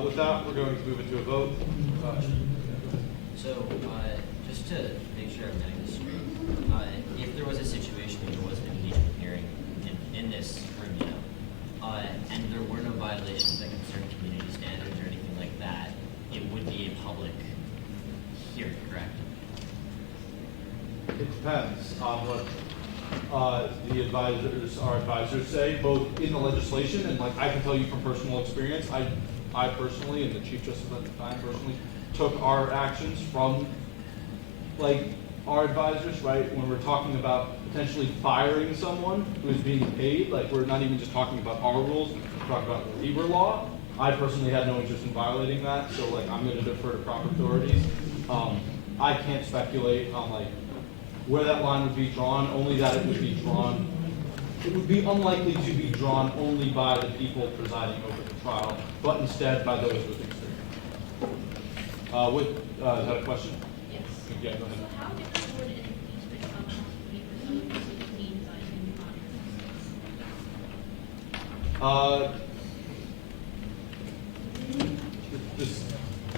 With that, we're going to move into a vote. So, just to make sure I'm getting this straight, if there was a situation where there was an impeachment hearing in this room, you know, and there were no violations that concern community standards or anything like that, it would be a public hearing, correct? It depends on what our advisors say, both in the legislation and, like, I can tell you from personal experience, I personally, and the Chief Justice at the time personally, took our actions from, like, our advisors, right? When we're talking about potentially firing someone who is being paid, like, we're not even just talking about our rules, we're talking about labor law. I personally had no interest in violating that, so, like, I'm going to defer to proper authorities. I can't speculate on, like, where that line would be drawn, only that it would be drawn. It would be unlikely to be drawn only by the people presiding over the trial, but instead by those with experience. Is that a question? Yes. Yeah, go ahead. So how different would an impeachment trial be for someone who's 16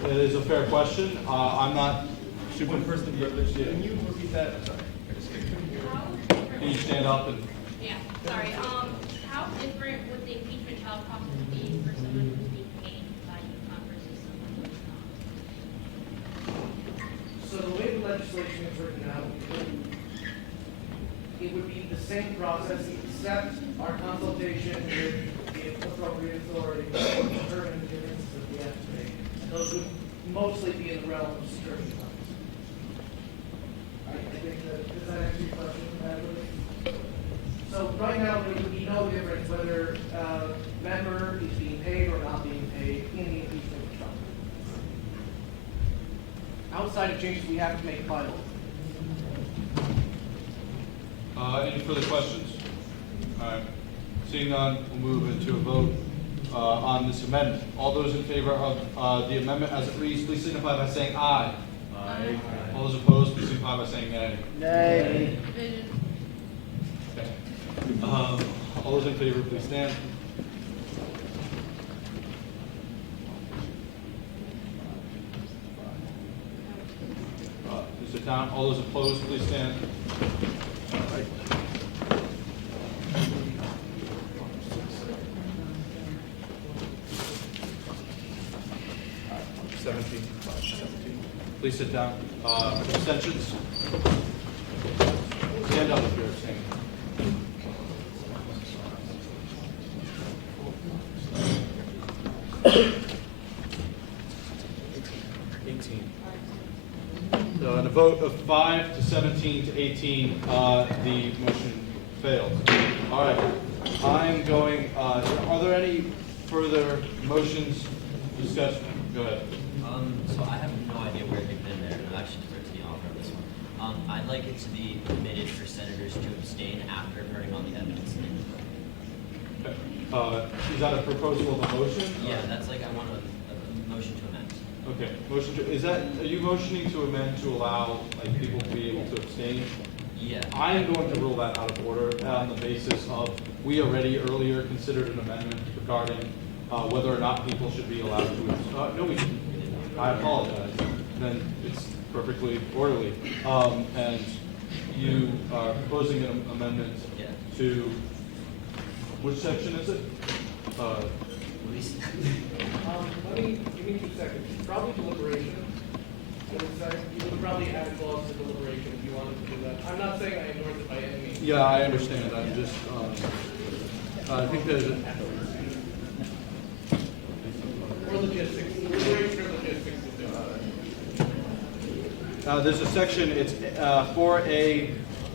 It is a fair question. I'm not super person privileged. Can you repeat that? I'm sorry. I just couldn't hear. Can you stand up and? Yeah, sorry. How different would the impeachment trial process be for someone who's being paid by UConn versus someone who's not? So the way the legislation is written now, it would be the same process, except our consultation with the appropriate authority to determine the differences that we have to make. And those would mostly be in the realm of security funds. I think that, does that answer your question, Madeline? So right now, there would be no difference whether a member is being paid or not being paid in the impeachment trial. Outside of changes we have to make final. Any further questions? All right. Seeing none, we'll move into a vote on this amendment. All those in favor of the amendment as it reads, please signify by saying aye. Aye. All those opposed, please signify by saying nay. Nay. Okay. All those in favor, please stand. Please sit down. All those opposed, please stand. All right. Please sit down. Abstentions? Stand up if you're abstaining. 18. So in a vote of 5 to 17 to 18, the motion failed. All right, I'm going, are there any further motions, discussion? Go ahead. So I have no idea where they've been there, and I'll actually defer to the author on this one. I'd like it to be permitted for senators to abstain after hearing all the evidence. Is that a proposal of a motion? Yeah, that's like, I want a motion to amend. Okay, motion to, are you motioning to amend to allow, like, people to be able to abstain? Yeah. I am going to rule that out of order on the basis of, we already earlier considered an amendment regarding whether or not people should be allowed to, no, we didn't. I apologize. Then it's perfectly orderly. And you are proposing an amendment to, which section is it? Give me 2 seconds. Probably deliberation. You would probably add a clause to deliberation if you wanted to do that. I'm not saying I endorse it by any means. Yeah, I understand. I'm just, I think there's a, Or logistics. Deliberation or logistics. there's a section, it's 4A,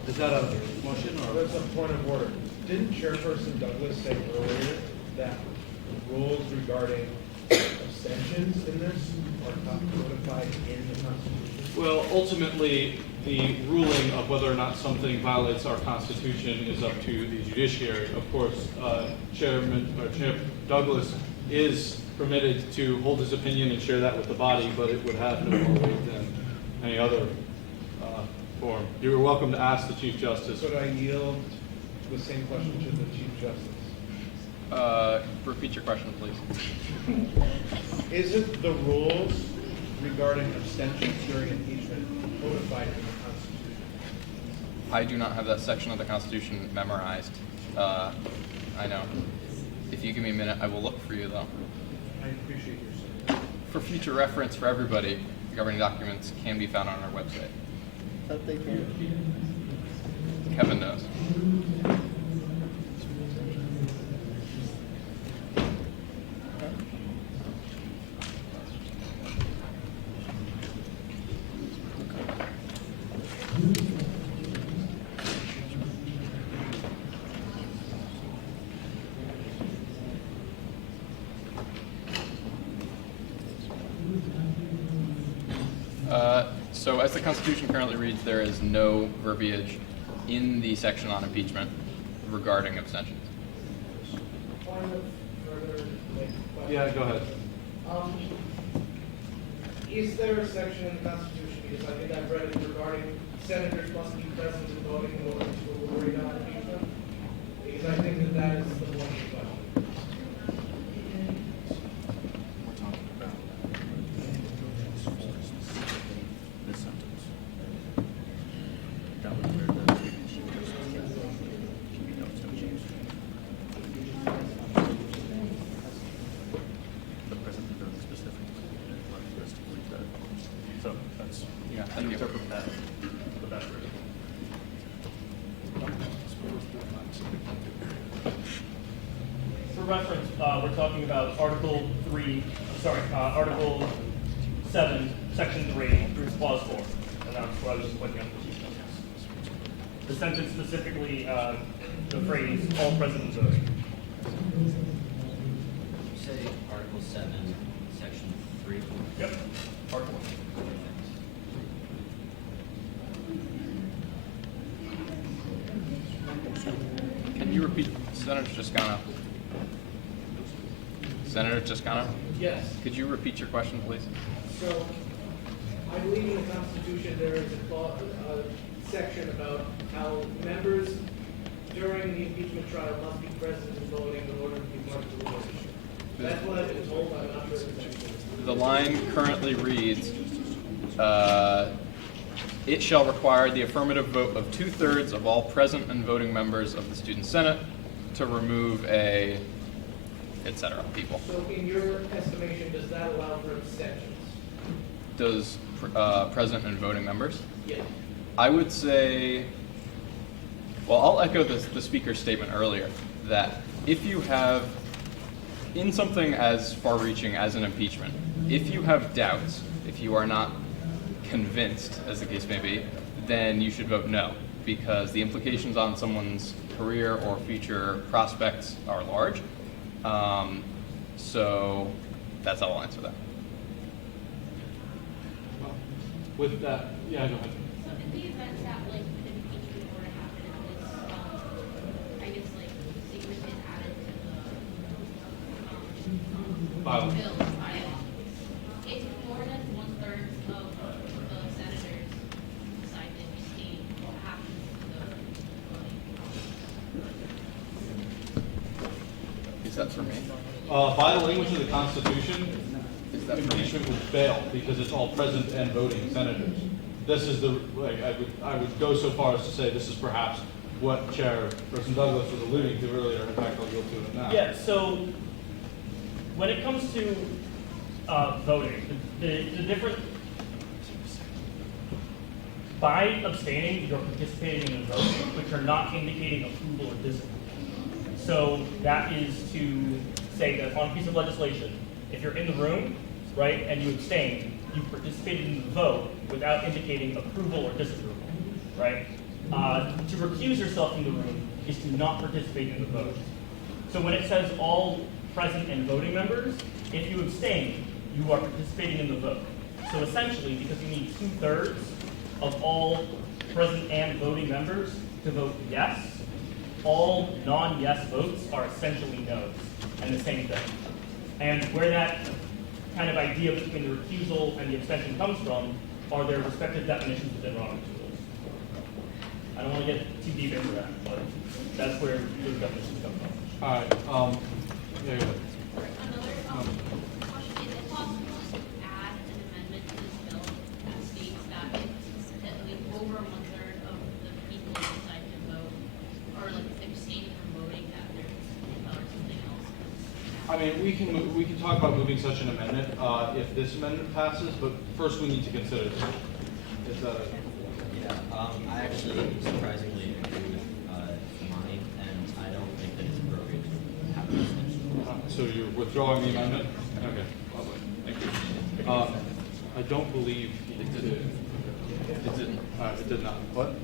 is that a motion or? That's a point of order. Didn't Chairperson Douglas say earlier that rules regarding abstentions in this are codified in the Constitution? Well, ultimately, the ruling of whether or not something violates our Constitution is up to the judiciary. Of course, Chair Douglas is permitted to hold his opinion and share that with the body, but it would have no more weight than any other form. You are welcome to ask the Chief Justice. Could I yield the same question to the Chief Justice? Repeat your question, please. Isn't the rules regarding abstentions during impeachment codified in the Constitution? I do not have that section of the Constitution memorized. I know. If you give me a minute, I will look for you, though. I appreciate your service. For future reference for everybody, governing documents can be found on our website. That they can. Kevin knows. So as the Constitution currently reads, there is no verbiage in the section on impeachment regarding abstentions. Point of further, Yeah, go ahead. Is there a section in the Constitution, because I think I've read it, regarding senators must be present in voting in order to worry about impeachment? Because I think that is the one question. So that's, Yeah, how do you interpret that? The best way. For reference, we're talking about Article 7, Section 3, Clause 4. And that's what I was just looking at the Chief Justice. The sentence specifically, the phrase, all present voting. Say Article 7, Section 3. Yep, Article 1. Can you repeat, Senator Toscano? Senator Toscano? Yes. Could you repeat your question, please? So, I believe in the Constitution there is a section about how members during the impeachment trial must be present in voting in order to be part of the rules. That's what I've been told. I'm not sure if it's actually. The line currently reads, it shall require the affirmative vote of 2/3 of all present and voting members of the student senate to remove a, etc. people. So in your estimation, does that allow for abstentions? Does present and voting members? Yes. I would say, well, I'll echo the speaker's statement earlier, that if you have in something as far-reaching as an impeachment, if you have doubts, if you are not convinced, as the case may be, then you should vote no, because the implications on someone's career or future prospects are large. So that's how I'll answer that. With that, yeah, go ahead. So in the event that like an impeachment were to happen and this, I guess like secret is added to the Bylaw. bill, bylaw, if more than 1/3 of the senators decide to abstain, what happens to the voting? Is that for me? By the language of the Constitution, Is that for me? impeachment would fail because it's all present and voting senators. This is the, like, I would go so far as to say this is perhaps what Chairperson Douglas was alluding to earlier. In fact, I'll go to it now. Yeah, so when it comes to voting, the different, by abstaining, you're participating in the vote, but you're not indicating approval or disapproval. So that is to say that on a piece of legislation, if you're in the room, right, and you abstain, you participated in the vote without indicating approval or disapproval, right? To recuse yourself from the room is to not participate in the vote. So when it says all present and voting members, if you abstain, you are participating in the vote. So essentially, because you need 2/3 of all present and voting members to vote yes, all non-yes votes are essentially no's, and the same thing. And where that kind of idea between the recusal and the abstention comes from are their respective definitions within Robert's rules. I don't want to get too deep into that, but that's where those definitions come from. All right. Yeah, go ahead. Another question, is it possible to add an amendment to this bill that states that if at least over 1/3 of the people who decide to vote or like abstain from voting, that there's something else? I mean, we can talk about moving such an amendment if this amendment passes, but first we need to consider this. Is that I actually surprisingly agree with mine, and I don't think that it's appropriate to have an extension. so you're withdrawing the amendment? Okay, lovely. Thank you. I don't believe it did. It did. It did not. What?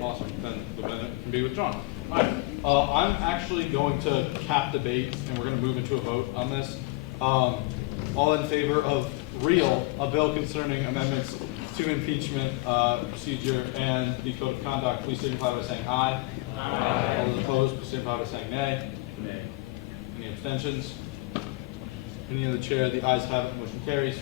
Awesome. Then the amendment can be withdrawn. All right. I'm actually going to cap debate, and we're going to move into a vote on this. All in favor of a bill concerning amendments to impeachment procedure and the code of conduct, please signify by saying aye. Aye. All those opposed, please signify by saying nay. Nay. Any abstentions? Opinion of the chair, the ayes have it, motion carries.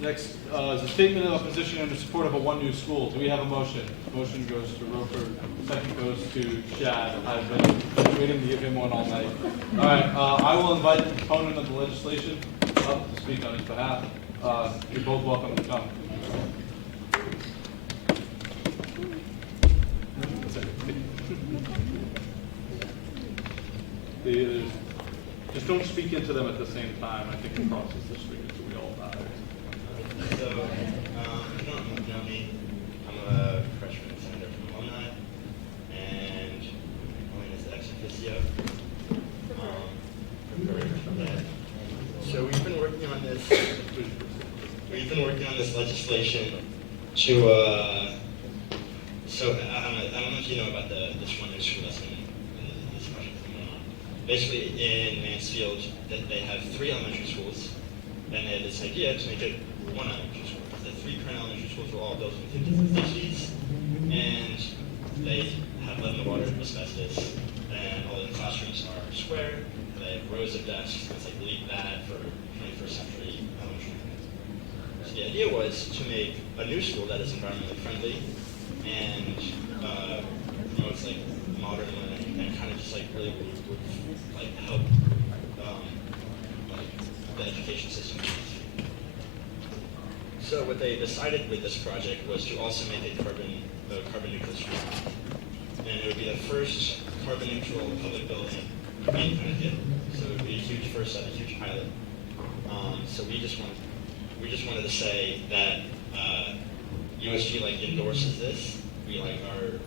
Next is a statement of opposition in support of a one new school. Do we have a motion? Motion goes to Roper, second goes to Shad. I've been waiting to give him one all night. All right, I will invite the proponent of the legislation up to speak on his behalf. You're both welcome to come. Just don't speak into them at the same time. I think it crosses the street until we all die. So, if you don't know me, I'm a freshman senator from alumni, and I'm in this ex officio. So we've been working on this. We've been working on this legislation to. So I don't know if you know about this one new school that's in this project going on. Basically, in Mansfield, they have 3 elementary schools, and they had this idea to make it one elementary school. The 3 current elementary schools were all built in 50 sheets, and they have lead in the water, asbestos, and all the classrooms are square. They have rows of desks. It's like really bad for 21st century elementary. So the idea was to make a new school that is environmentally friendly and promotes like modern learning and kind of just like really would like help like the education system. So what they decided with this project was to also make a carbon neutral street, and it would be the first carbon neutral public building in Connecticut. So it would be a huge first step, a huge pilot. So we just wanted to say that USG like endorses this. we like are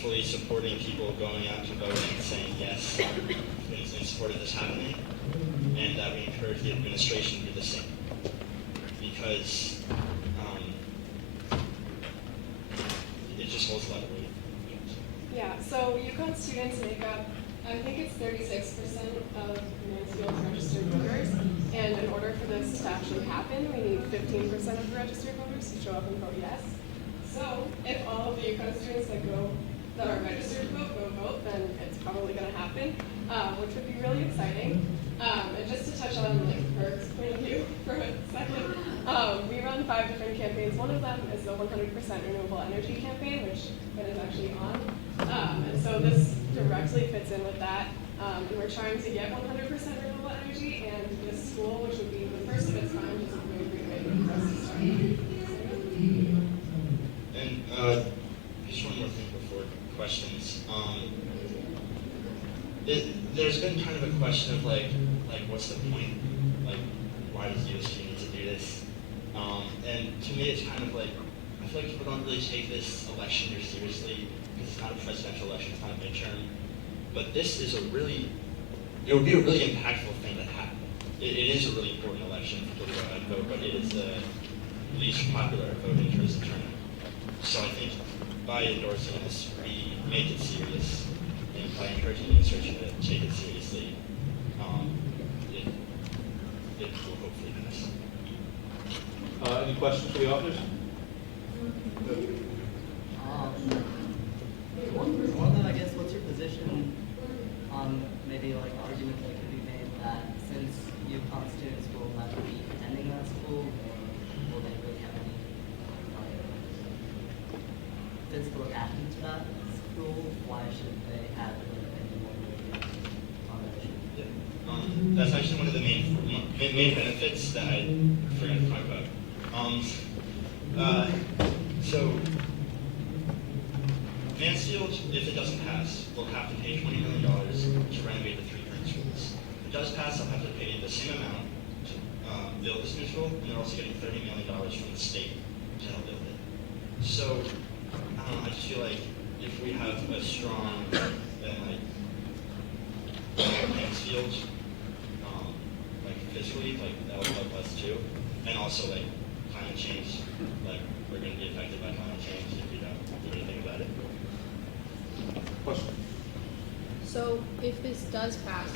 fully supporting people going out to vote and saying yes in support of this happening, and that we encourage the administration to do the same. Because it just holds a lot of weight. Yeah, so UConn students make up, I think it's 36% of Mansfield's registered voters, and in order for this to actually happen, we need 15% of the registered voters to show up and vote yes. So if all of the UConn students that are registered to vote go vote, then it's probably going to happen, which would be really exciting. And just to touch on like Berg's point of view for a second, we run 5 different campaigns. One of them is the 100% renewable energy campaign, which Ben is actually on. And so this directly fits in with that. And we're trying to get 100% renewable energy, and this school, which would be the first of its kind, is a really great way for us to start. And just one more thing before questions. There's been kind of a question of like what's the point? Like, why does USG need to do this? And to me, it's kind of like, I feel like people don't really take this election year seriously, because it's not a presidential election, it's not a midterm. But this is it would be a really impactful thing that happened. It is a really important election for people to go out and vote, but it is the least popular vote in terms of turnout. So I think by endorsing this, we make it serious, and by encouraging the administration to take it seriously, it will hopefully pass. Any questions for the authors? One of them, I guess, what's your position on maybe like arguments that could be made that since UConn students will never be attending that school, will they really have any physical attachment to that school? Why should they have any more on that issue? That's actually one of the main benefits that I forgot to talk about. So Mansfield, if it doesn't pass, will have to pay $20 million to renovate the 3 current schools. If it does pass, they'll have to pay the same amount to build this new school, and they're also getting $30 million from the state to help build it. So I just feel like if we have a strong Mansfield, like physically, like that will help us too, and also like climate change, like we're going to be affected by climate change if we don't do anything about it. Question. So if this does pass,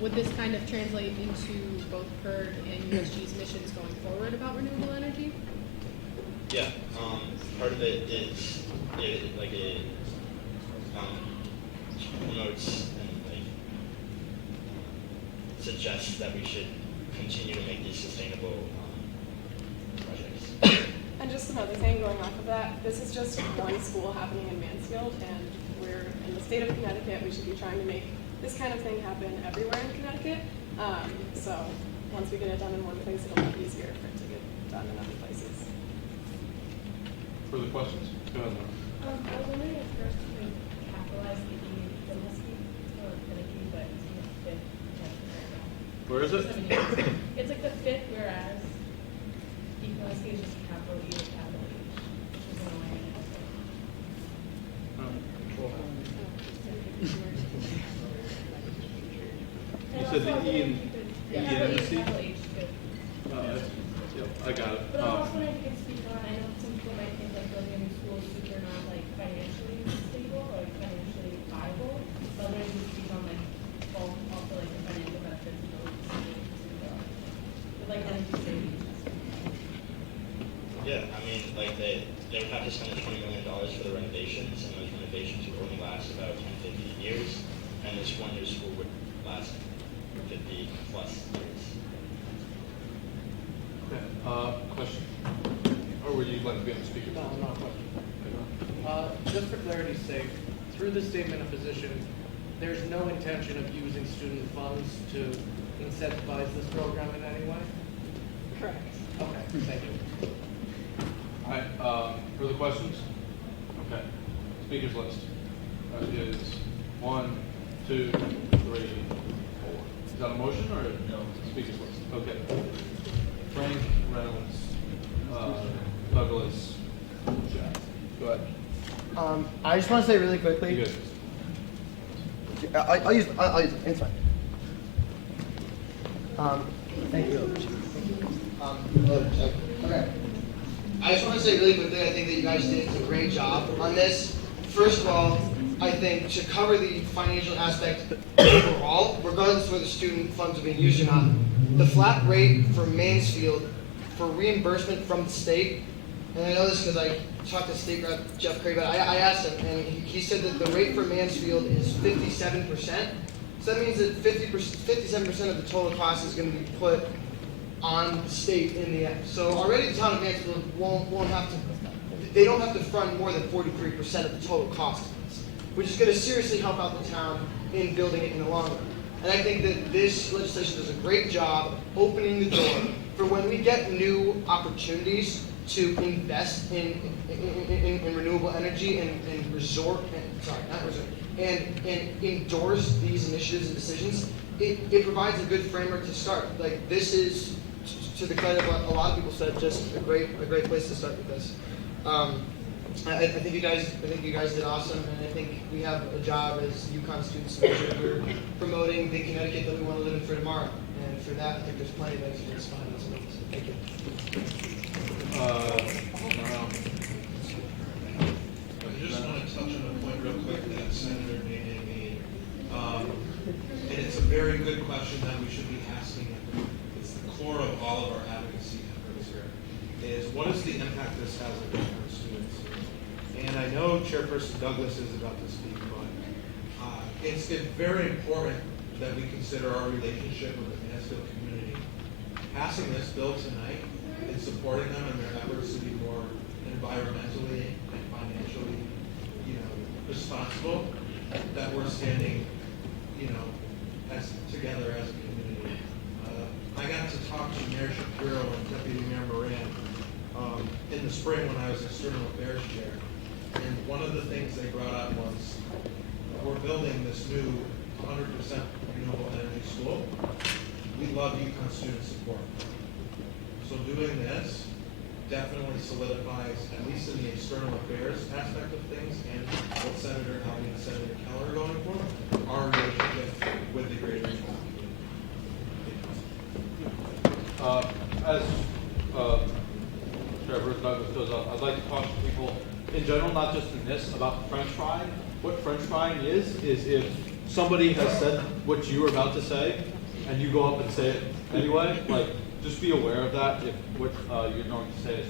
would this kind of translate into both PERD and USG's missions going forward about renewable energy? Yeah, part of it is it promotes and suggests that we should continue to make these sustainable projects. And just another thing going off of that, this is just one school happening in Mansfield, and we're in the state of Connecticut. We should be trying to make this kind of thing happen everywhere in Connecticut. So once we get it done in one place, it'll be easier for it to get done in other places. Further questions? Go ahead, Laura. I was wondering if first you could capitalize the E. It must be finicky, but it's the fifth. Where is it? It's like the fifth, whereas Equality is just capital E with capital H, which is annoying. You said the E and the C? Capital H too. Yep, I got it. But I was also wondering if you could speak on, I know some people might think like building a new school is super not like financially stable or like financially viable. But I wonder if you could speak on like both also like the financial benefits of building a school with like energy savings. Yeah, I mean, like they would have to spend $20 million for the renovations, and those renovations would only last about 10, 15 years, and this one new school would last 50 plus years. Okay, question? Or would you like to be on the speaker? No, not a question. Just for clarity's sake, through the statement of position, there's no intention of using student funds to incentivize this program in any way? Correct. Okay, thank you. All right, further questions? Okay, speakers list. That is 1, 2, 3, 4. Is that a motion or no? Speakers list. Okay. Frank, Reynolds, Douglas, Go ahead. I just want to say really quickly. You good. I'll use it. It's fine. Thank you. Okay. I just want to say really quickly, I think that you guys did a great job on this. First of all, I think to cover the financial aspect overall, regardless of whether student funds are being used or not, the flat rate for Mansfield for reimbursement from the state, and I know this because I talked to State Rep Jeff Craig about it. I asked him, and he said that the rate for Mansfield is 57%. So that means that 57% of the total cost is going to be put on the state in the end. So already the town of Mansfield won't have to, they don't have to fund more than 43% of the total cost of this, which is going to seriously help out the town in building it in the long run. And I think that this legislation does a great job opening the door for when we get new opportunities to invest in renewable energy and endorse these initiatives and decisions. It provides a good framework to start. Like, this is, to the credit of what a lot of people said, just a great place to start with this. I think you guys did awesome, and I think we have a job as UConn students to make sure we're promoting the Connecticut that we want to live in for tomorrow. And for that, I think there's plenty of experts behind this. Thank you. I just want to touch on a point real quick that Senator Nene made. And it's a very good question that we should be asking. It's the core of all of our advocacy efforts here, is what is the impact this has on our students? And I know Chairperson Douglas is about to speak, but it's very important that we consider our relationship with the Mansfield community. Passing this bill tonight and supporting them in their efforts to be more environmentally and financially, responsible, that we're standing, together as a community. I got to talk to Mayor Shapiro and Deputy Mayor Moran in the spring when I was External Affairs Chair, and one of the things they brought up was we're building this new 100% renewable energy school. We love UConn student support. So doing this definitely solidifies, at least in the external affairs aspect of things, and what Senator Alvey and Senator Keller are going for, our relationship with the greater UConn community. As Chairperson Douglas goes up, I'd like to talk to people in general, not just in this, about French frying. What French frying is if somebody has said what you were about to say, and you go up and say it anyway, just be aware of that. If what you're going to say is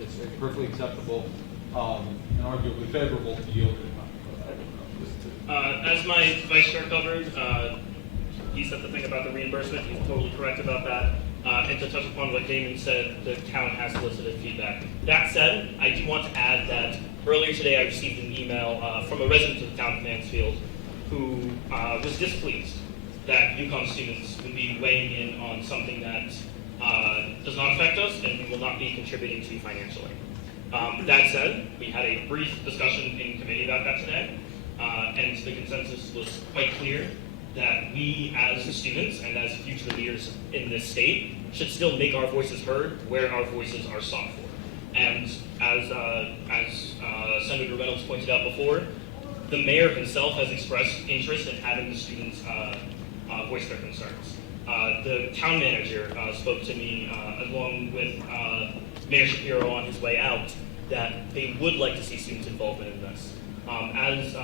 it's perfectly acceptable and arguably favorable to you. As my vice chair covered, he said the thing about the reimbursement. He's totally correct about that. And to touch upon what Damon said, the town has solicited feedback. That said, I do want to add that earlier today I received an email from a resident of the town of Mansfield who was displeased that UConn students would be weighing in on something that does not affect us and we will not be contributing to financially. That said, we had a brief discussion in committee about that today, and the consensus was quite clear that we as students and as future leaders in this state should still make our voices heard where our voices are sought for. And as Senator Reynolds pointed out before, the mayor himself has expressed interest in having the students voice their concerns. The town manager spoke to me along with Mayor Shapiro on his way out that they would like to see students' involvement in this. As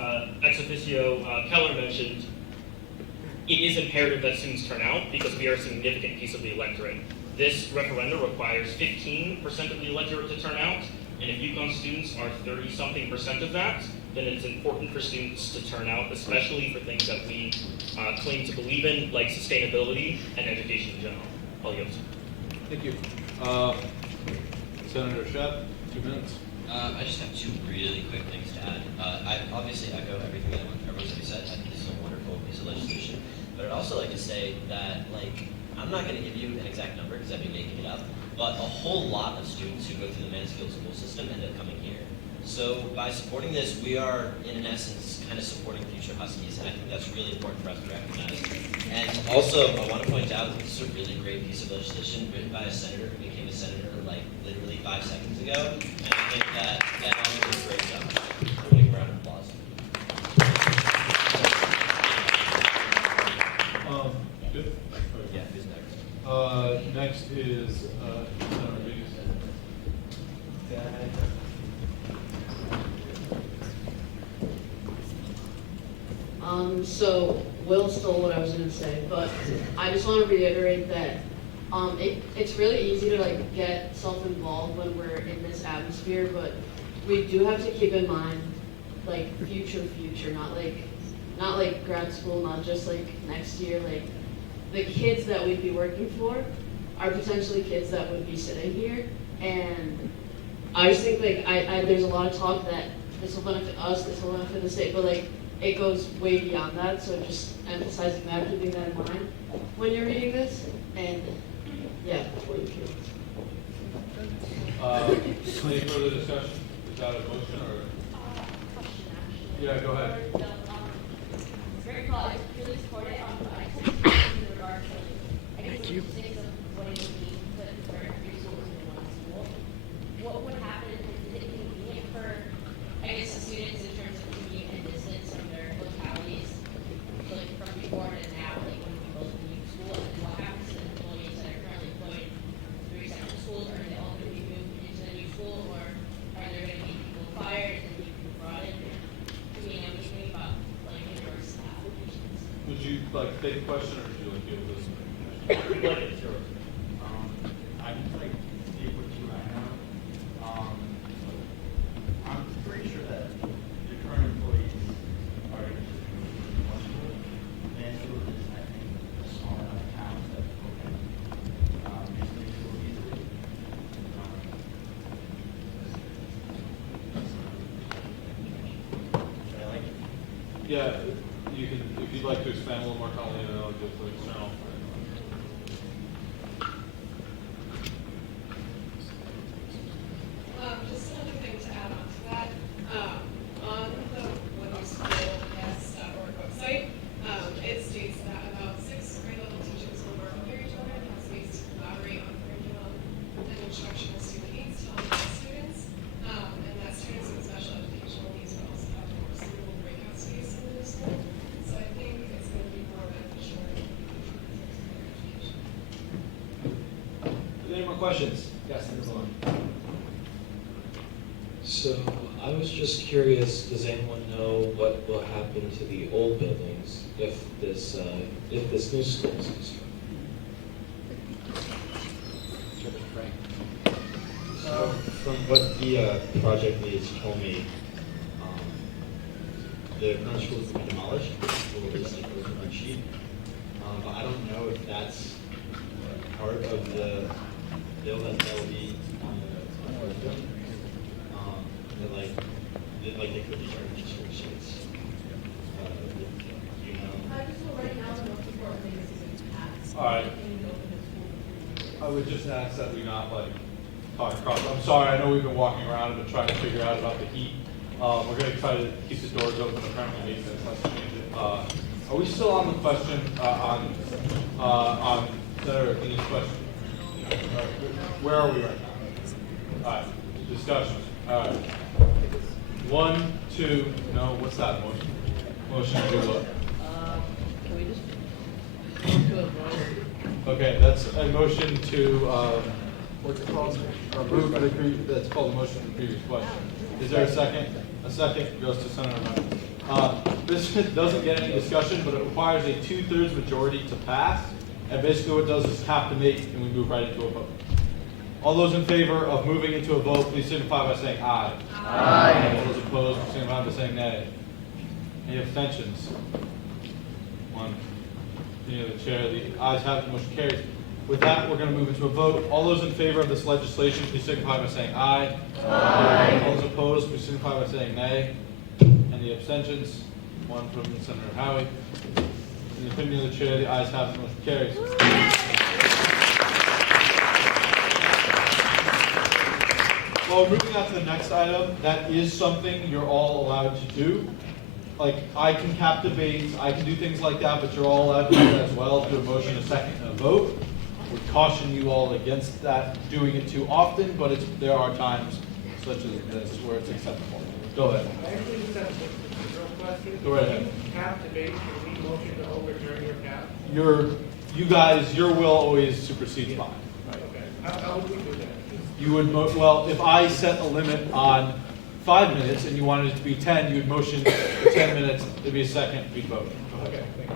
ex officio Keller mentioned, it is imperative that students turn out because we are a significant piece of the electorate. This referendum requires 15% of the electorate to turn out, and if UConn students are 30-something% of that, then it's important for students to turn out, especially for things that we claim to believe in, like sustainability and education in general. I'll yield. Thank you. Senator Shep, 2 minutes. I just have 2 really quick things to add. I obviously echo everything that everyone's already said. I think this is a wonderful piece of legislation. But I'd also like to say that, I'm not going to give you an exact number because I'd be making it up, but a whole lot of students who go through the Mansfield school system end up coming here. So by supporting this, we are, in essence, kind of supporting future Huskies, and I think that's really important for us to recognize. And also, I want to point out that this is a really great piece of legislation written by a senator who became a senator, literally 5 seconds ago. And I think that So Will stole what I was gonna say, but I just want to reiterate that it's really easy to like get self-involved when we're in this atmosphere, but we do have to keep in mind like future, not like grad school, not just like next year, like the kids that we'd be working for are potentially kids that would be sitting here, and I just think like there's a lot of talk that this will benefit us, this will benefit the state, but like it goes way beyond that. So just emphasizing that, keeping that in mind when you're reading this, and yeah, for your kids. Any further discussion? Is that a motion or? Yeah, go ahead. Very cool. I really support it. I in regard to, I guess, the logistics of what it would mean to convert 3 schools into 1 school. What would happen is it convenient for, I guess, the students in terms of commute and distance from their localities, so like from before to now, like when we both leave school, and what happens to the employees that are currently employed in 3 separate schools? Are they all going to be moved into the new school, or are there going to be people fired and people brought in? I mean, I'm just thinking about like inverse applications. Would you like to take a question or would you like to give this? Like it's yours. I just like speak with you right now. I'm pretty sure that your current employees are going to just move to one school. Mansfield is, I think, a small enough town that people can basically school easily. Should I like it? Yeah, you can, if you'd like to expand a little more, Colleen, and I'll give the external. Just another thing to add on to that, on the windowschoolyes.org website, it states that about 6 grade level teachers will work under each other and have space to collaborate on curriculum and instructional student needs to all the students, and that students with special educational needs will also have more suitable breakout space in the school. So I think it's going to be more beneficial in education. Any more questions? Yes, there's one. So I was just curious, does anyone know what will happen to the old buildings if this new school is constructed? From what the project leads told me, the current school is to be demolished, or at least like a different sheet. But I don't know if that's part of the bill that will be on the building. Like they could be starting to switch sheets. You know. I just know right now the most important thing is to get passed. All right. I would just ask that we not like talk across. I'm sorry, I know we've been walking around and been trying to figure out about the heat. We're going to try to keep the doors open. Apparently, makes sense. Let's change it. Are we still on the question on Senator Keeney's question? Where are we right now? All right. Discussion. All right. 1, 2. No. What's that motion? Motion to what? Can we just do a vote? Okay, that's a motion to, what's it called? Move that's called a motion to the previous question. Is there a second? A second goes to Senator Hunter. This doesn't get any discussion, but it requires a 2/3 majority to pass. And basically what it does is captivate and we move right into a vote. All those in favor of moving into a vote, please signify by saying aye. Aye. All those opposed, please signify by saying nay. Any abstentions? 1. The chair, the ayes have it, the motion carries. With that, we're going to move into a vote. All those in favor of this legislation, please signify by saying aye. Aye. All those opposed, please signify by saying nay. Any abstentions? 1 from Senator Howie. In the opinion of the chair, the ayes have it, the motion carries. Well, moving on to the next item, that is something you're all allowed to do. Like, I can captivate, I can do things like that, but you're all allowed to do that as well, do a motion, a second, and a vote. Would caution you all against that, doing it too often, but there are times such as this where it's acceptable. Go ahead. I actually just have a real question. Go right ahead. Captivate, can we motion to overturn your cap? You guys, your will always supersedes mine. Okay. How would we do that? You would, well, if I set a limit on 5 minutes and you wanted it to be 10, you would motion for 10 minutes, it'd be a second, we'd vote. Go Okay, thank you.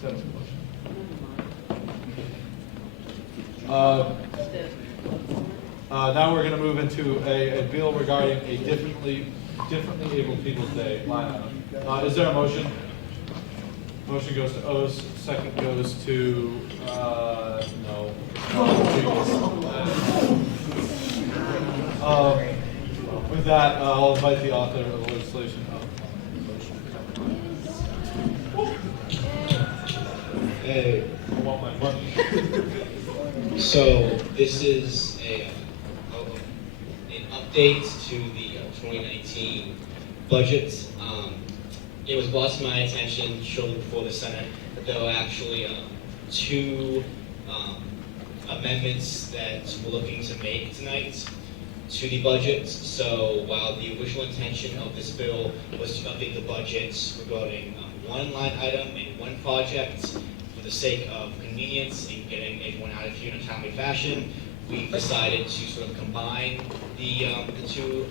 Seventh motion. Now we're gonna move into a bill regarding a differently abled people's day line item. Is there a motion? Motion goes to O's, second goes to, no. With that, I'll invite the author of the legislation. Hey. I want my money. So this is an update to the 2019 budget. It was brought to my attention shortly before the Senate that there were actually two amendments that we're looking to make tonight to the budget. So while the original intention of this bill was to update the budget regarding one line item and one project, for the sake of convenience and getting everyone out of here in a timely fashion, we decided to sort of combine the two,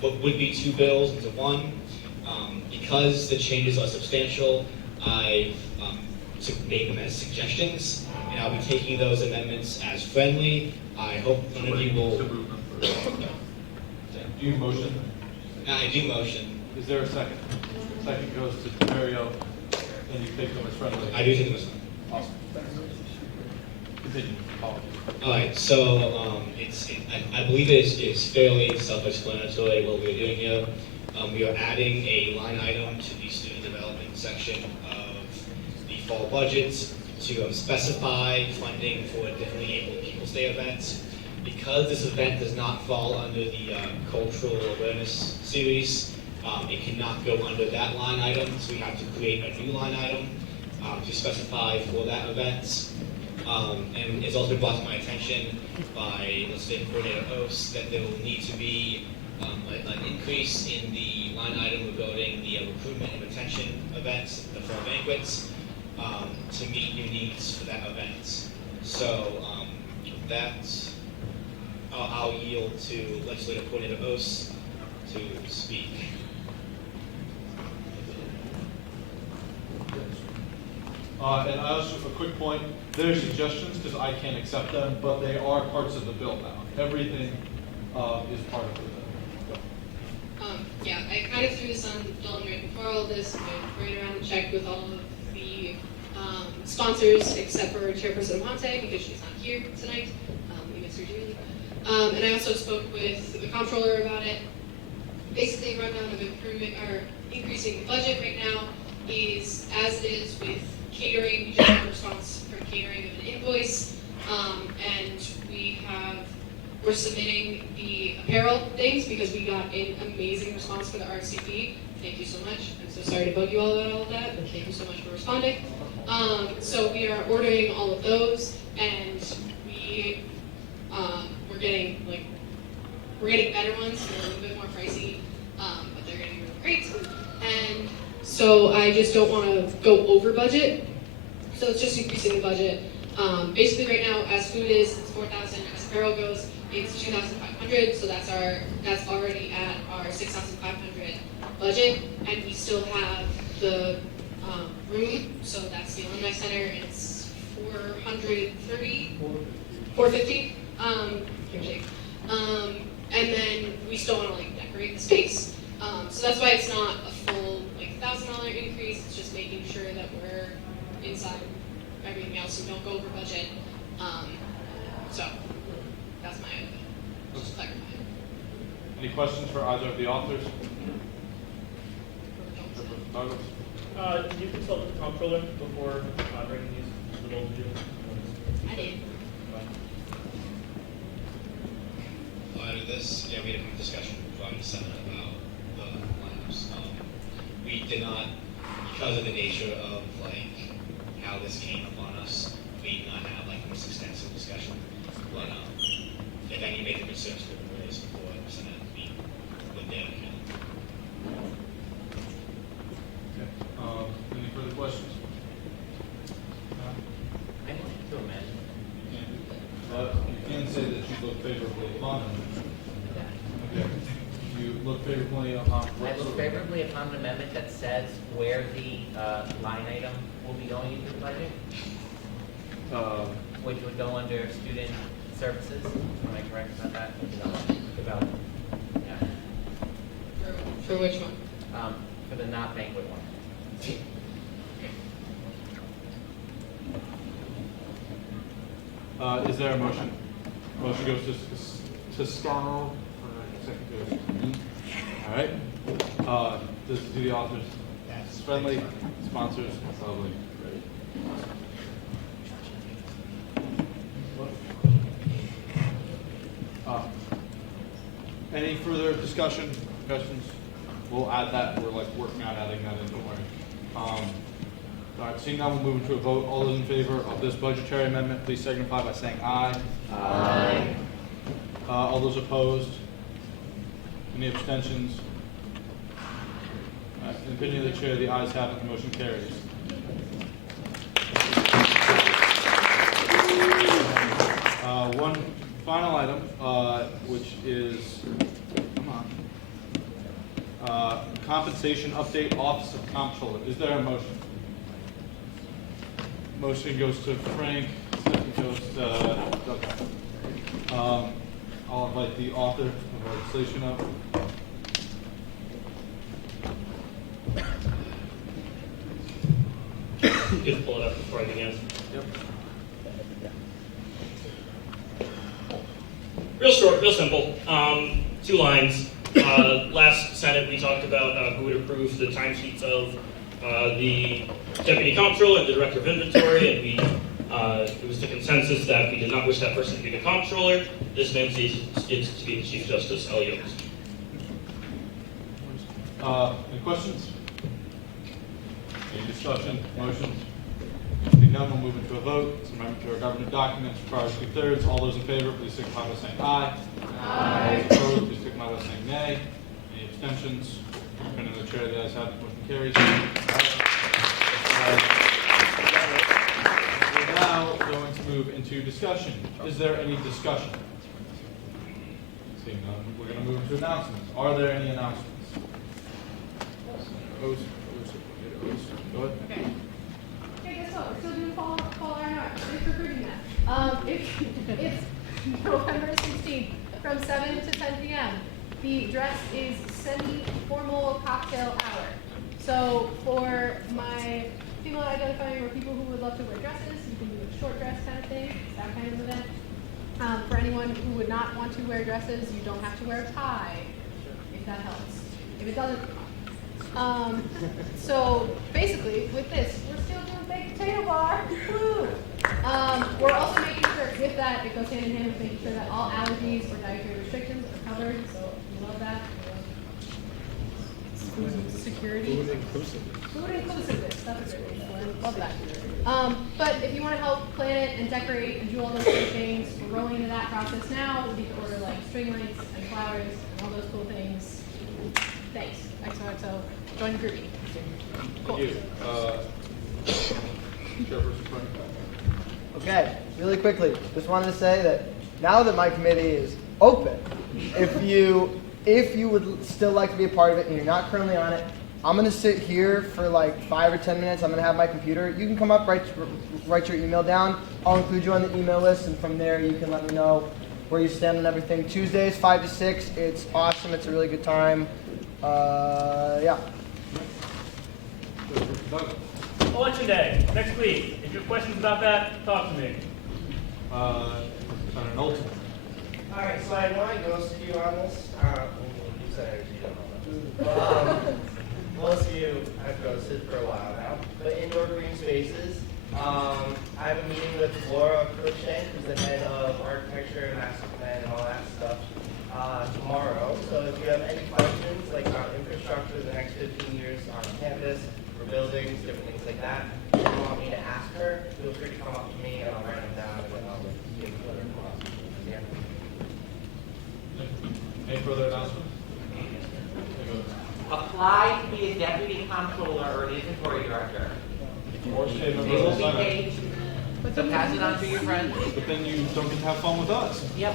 what would be two bills into one. Because the changes are substantial, I made them as suggestions, and I'll be taking those amendments as friendly. I hope none of you will. Do you motion? I do motion. Is there a second? Second goes to Mario, and you take them as friendly. I do take them as friendly. Awesome. Continue. All right, so I believe it's fairly self-explanatory what we're doing here. We are adding a line item to the student development section of the fall budget to specify funding for differently abled People's Day events. Because this event does not fall under the cultural awareness series, it cannot go under that line item, so we have to create a new line item to specify for that event. And it's also been brought to my attention by the state coordinator host that there will need to be an increase in the line item regarding the recruitment and retention events, the fall banquets, to meet new needs for that event. So I'll yield to Legislative Coordinator Oss to speak. And I also, a quick point, they're suggestions because I can't accept them, but they are parts of the bill now. Everything is part of the bill. Yeah, I kind of threw this on Dalton right before all of this. I ran around and checked with all of the sponsors, except for Chairperson Monte, because she's not here tonight. We miss her dearly. And I also spoke with the comptroller about it. Basically, rundown of improvement or increasing the budget right now is as it is with catering. We just got a response from catering of an invoice, and we're submitting the apparel things because we got an amazing response for the RCP. Thank you so much. I'm so sorry to bug you all about all of that, but thank you so much for responding. So we are ordering all of those, and we're getting better ones. They're a little bit more pricey, but they're getting really great. And so I just don't want to go over budget. So it's just increasing the budget. Basically right now, as food is, it's 4,000. As apparel goes, it's 2,500. So that's already at our 6,500 budget, and we still have the room. So that's the alumni center. It's 450. And then we still want to decorate the space. So that's why it's not a full $1,000 increase. It's just making sure that we're inside everything else and don't go over budget. So that's my just clarify. Any questions for either of the authors? Did you consult with the comptroller before bringing these little deals? I did. Under this, yeah, we had a discussion from the Senate about the lineups. We did not, because of the nature of how this came upon us, we did not have the most extensive discussion. But if any major concerns were raised before the Senate, we would there again. Any further questions? I need to amend. You can say that you look favorably upon them. Okay. look favorably upon? I look favorably upon an amendment that says where the line item will be going into the budget, which would go under student services. Am I correct about that? Development. Yeah. For which one? For the not banquet one. Is there a motion? Motion goes to Scannell. Second goes to me. All right. This is to the authors. Friendly sponsors, probably. Any further discussion, questions? We'll add that. We're like working on adding that in. Don't worry. All right, seeing none, we'll move into a vote. All those in favor of this budgetary amendment, please signify by saying aye. Aye. All those opposed? Any abstentions? In the opinion of the chair, the ayes have it. The motion carries. One final item, which is, come on, compensation update, Office of Comptroller. Is there a motion? Motion goes to Frank. Second goes to Doug. I'll invite the author of legislation up. Just pull it up before I begin. Yep. Real short, real simple. 2 lines. Last Senate, we talked about who would approve the timesheets of the deputy comptroller and the director of inventory, and it was the consensus that we did not wish that person to be the comptroller. This means it's to be the Chief Justice, Elliot. Any questions? Any discussion? Motions? Seeing none, we'll move into a vote. It's an amendment to our government documents. Requires 2/3. All those in favor, please signify by saying aye. Aye. Those opposed, please signify by saying nay. Any abstentions? In the opinion of the chair, the ayes have it. Motion carries. We're now going to move into discussion. Is there any discussion? Seeing none, we're going to move into announcements. Are there any announcements? Go ahead. Okay. Hey, guess what? We're still doing fall R&R. Thanks for proving that. It's November 16th from 7 to 10 p.m. The dress is semi-formal cocktail hour. So for my female identifying or people who would love to wear dresses, you can do a short dress kind of thing. It's that kind of event. For anyone who would not want to wear dresses, you don't have to wear a tie, if that helps. If it doesn't, so basically, with this, we're still doing baked potato bar. Woo! We're also making sure with that, it goes hand in hand with making sure that all allergies or dietary restrictions are covered. So we love that. Food security. Food inclusiveness. Food inclusiveness. That's a great word. Love that. But if you want to help plan it and decorate and do all those good things, we're rolling into that process now. We need to order like string lights and flowers and all those cool things. Thanks. XOXO. Join the group. Cool. Thank you. Chairperson Frank. Okay, really quickly, just wanted to say that now that my committee is open, if you would still like to be a part of it and you're not currently on it, I'm going to sit here for like 5 or 10 minutes. I'm going to have my computer. You can come up, write your email down. I'll include you on the email list, and from there you can let me know where you stand on everything. Tuesdays, 5 to 6. It's awesome. It's a really good time. Yeah. Election day, next week. If you have questions about that, talk to me. Senator Knowlton. All right, so I want to ghost you on this. You senators, you don't know. Most of you have ghosted for a while now. But indoor green spaces, I have a meeting with Laura Cruikshank, who's the head of architecture and master plan and all that stuff, tomorrow. So if you have any questions, like about infrastructure in the next 15 years on campus, for buildings, different things like that, if you want me to ask her, feel free to come up to me and I'll write them down and then I'll give you a response. Any further announcements? Apply to be a deputy comptroller or an inventory director. Or stay a member They of will the be Senate. paid. So pass it on to your friends. But then you don't get to have fun with us. Yep.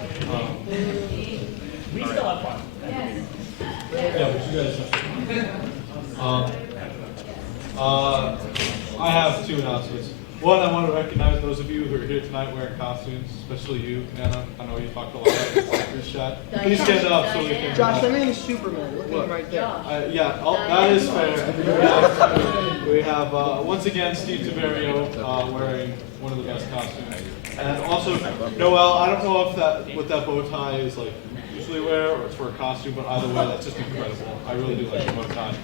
We still have fun. Yes. I have two announcements. One, I want to recognize those of you who are here tonight wearing costumes, especially you, Anna. I know you talked a lot about this chat. Please stand up so we can. Josh, I'm in Superman. Look at him right there. Yeah, that is fair. We have once again Steve Tiberio wearing one of the best costumes, and also Noel. I don't know if what that bow tie is like usually wear or it's for a costume, but either way, that's just incredible. I really do like the bow tie.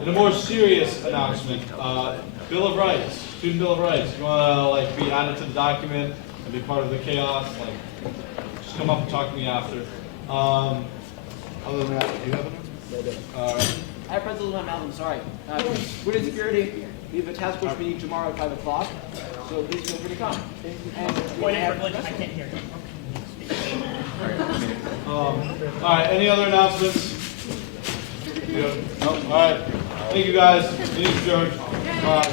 And a more serious announcement: Bill of Rights, Student Bill of Rights. If you want to be added to the document and be part of the chaos, just come up and talk to me after. Other than that, do you have an announcement? All right. I have President Malcolm, sorry. Food insecurity, we have a task force meeting tomorrow at 5 o'clock, so please feel free to come. And Point of privilege, I can't hear. All right, any other announcements? No? All right. Thank you, guys. Meeting's adjourned. Bye.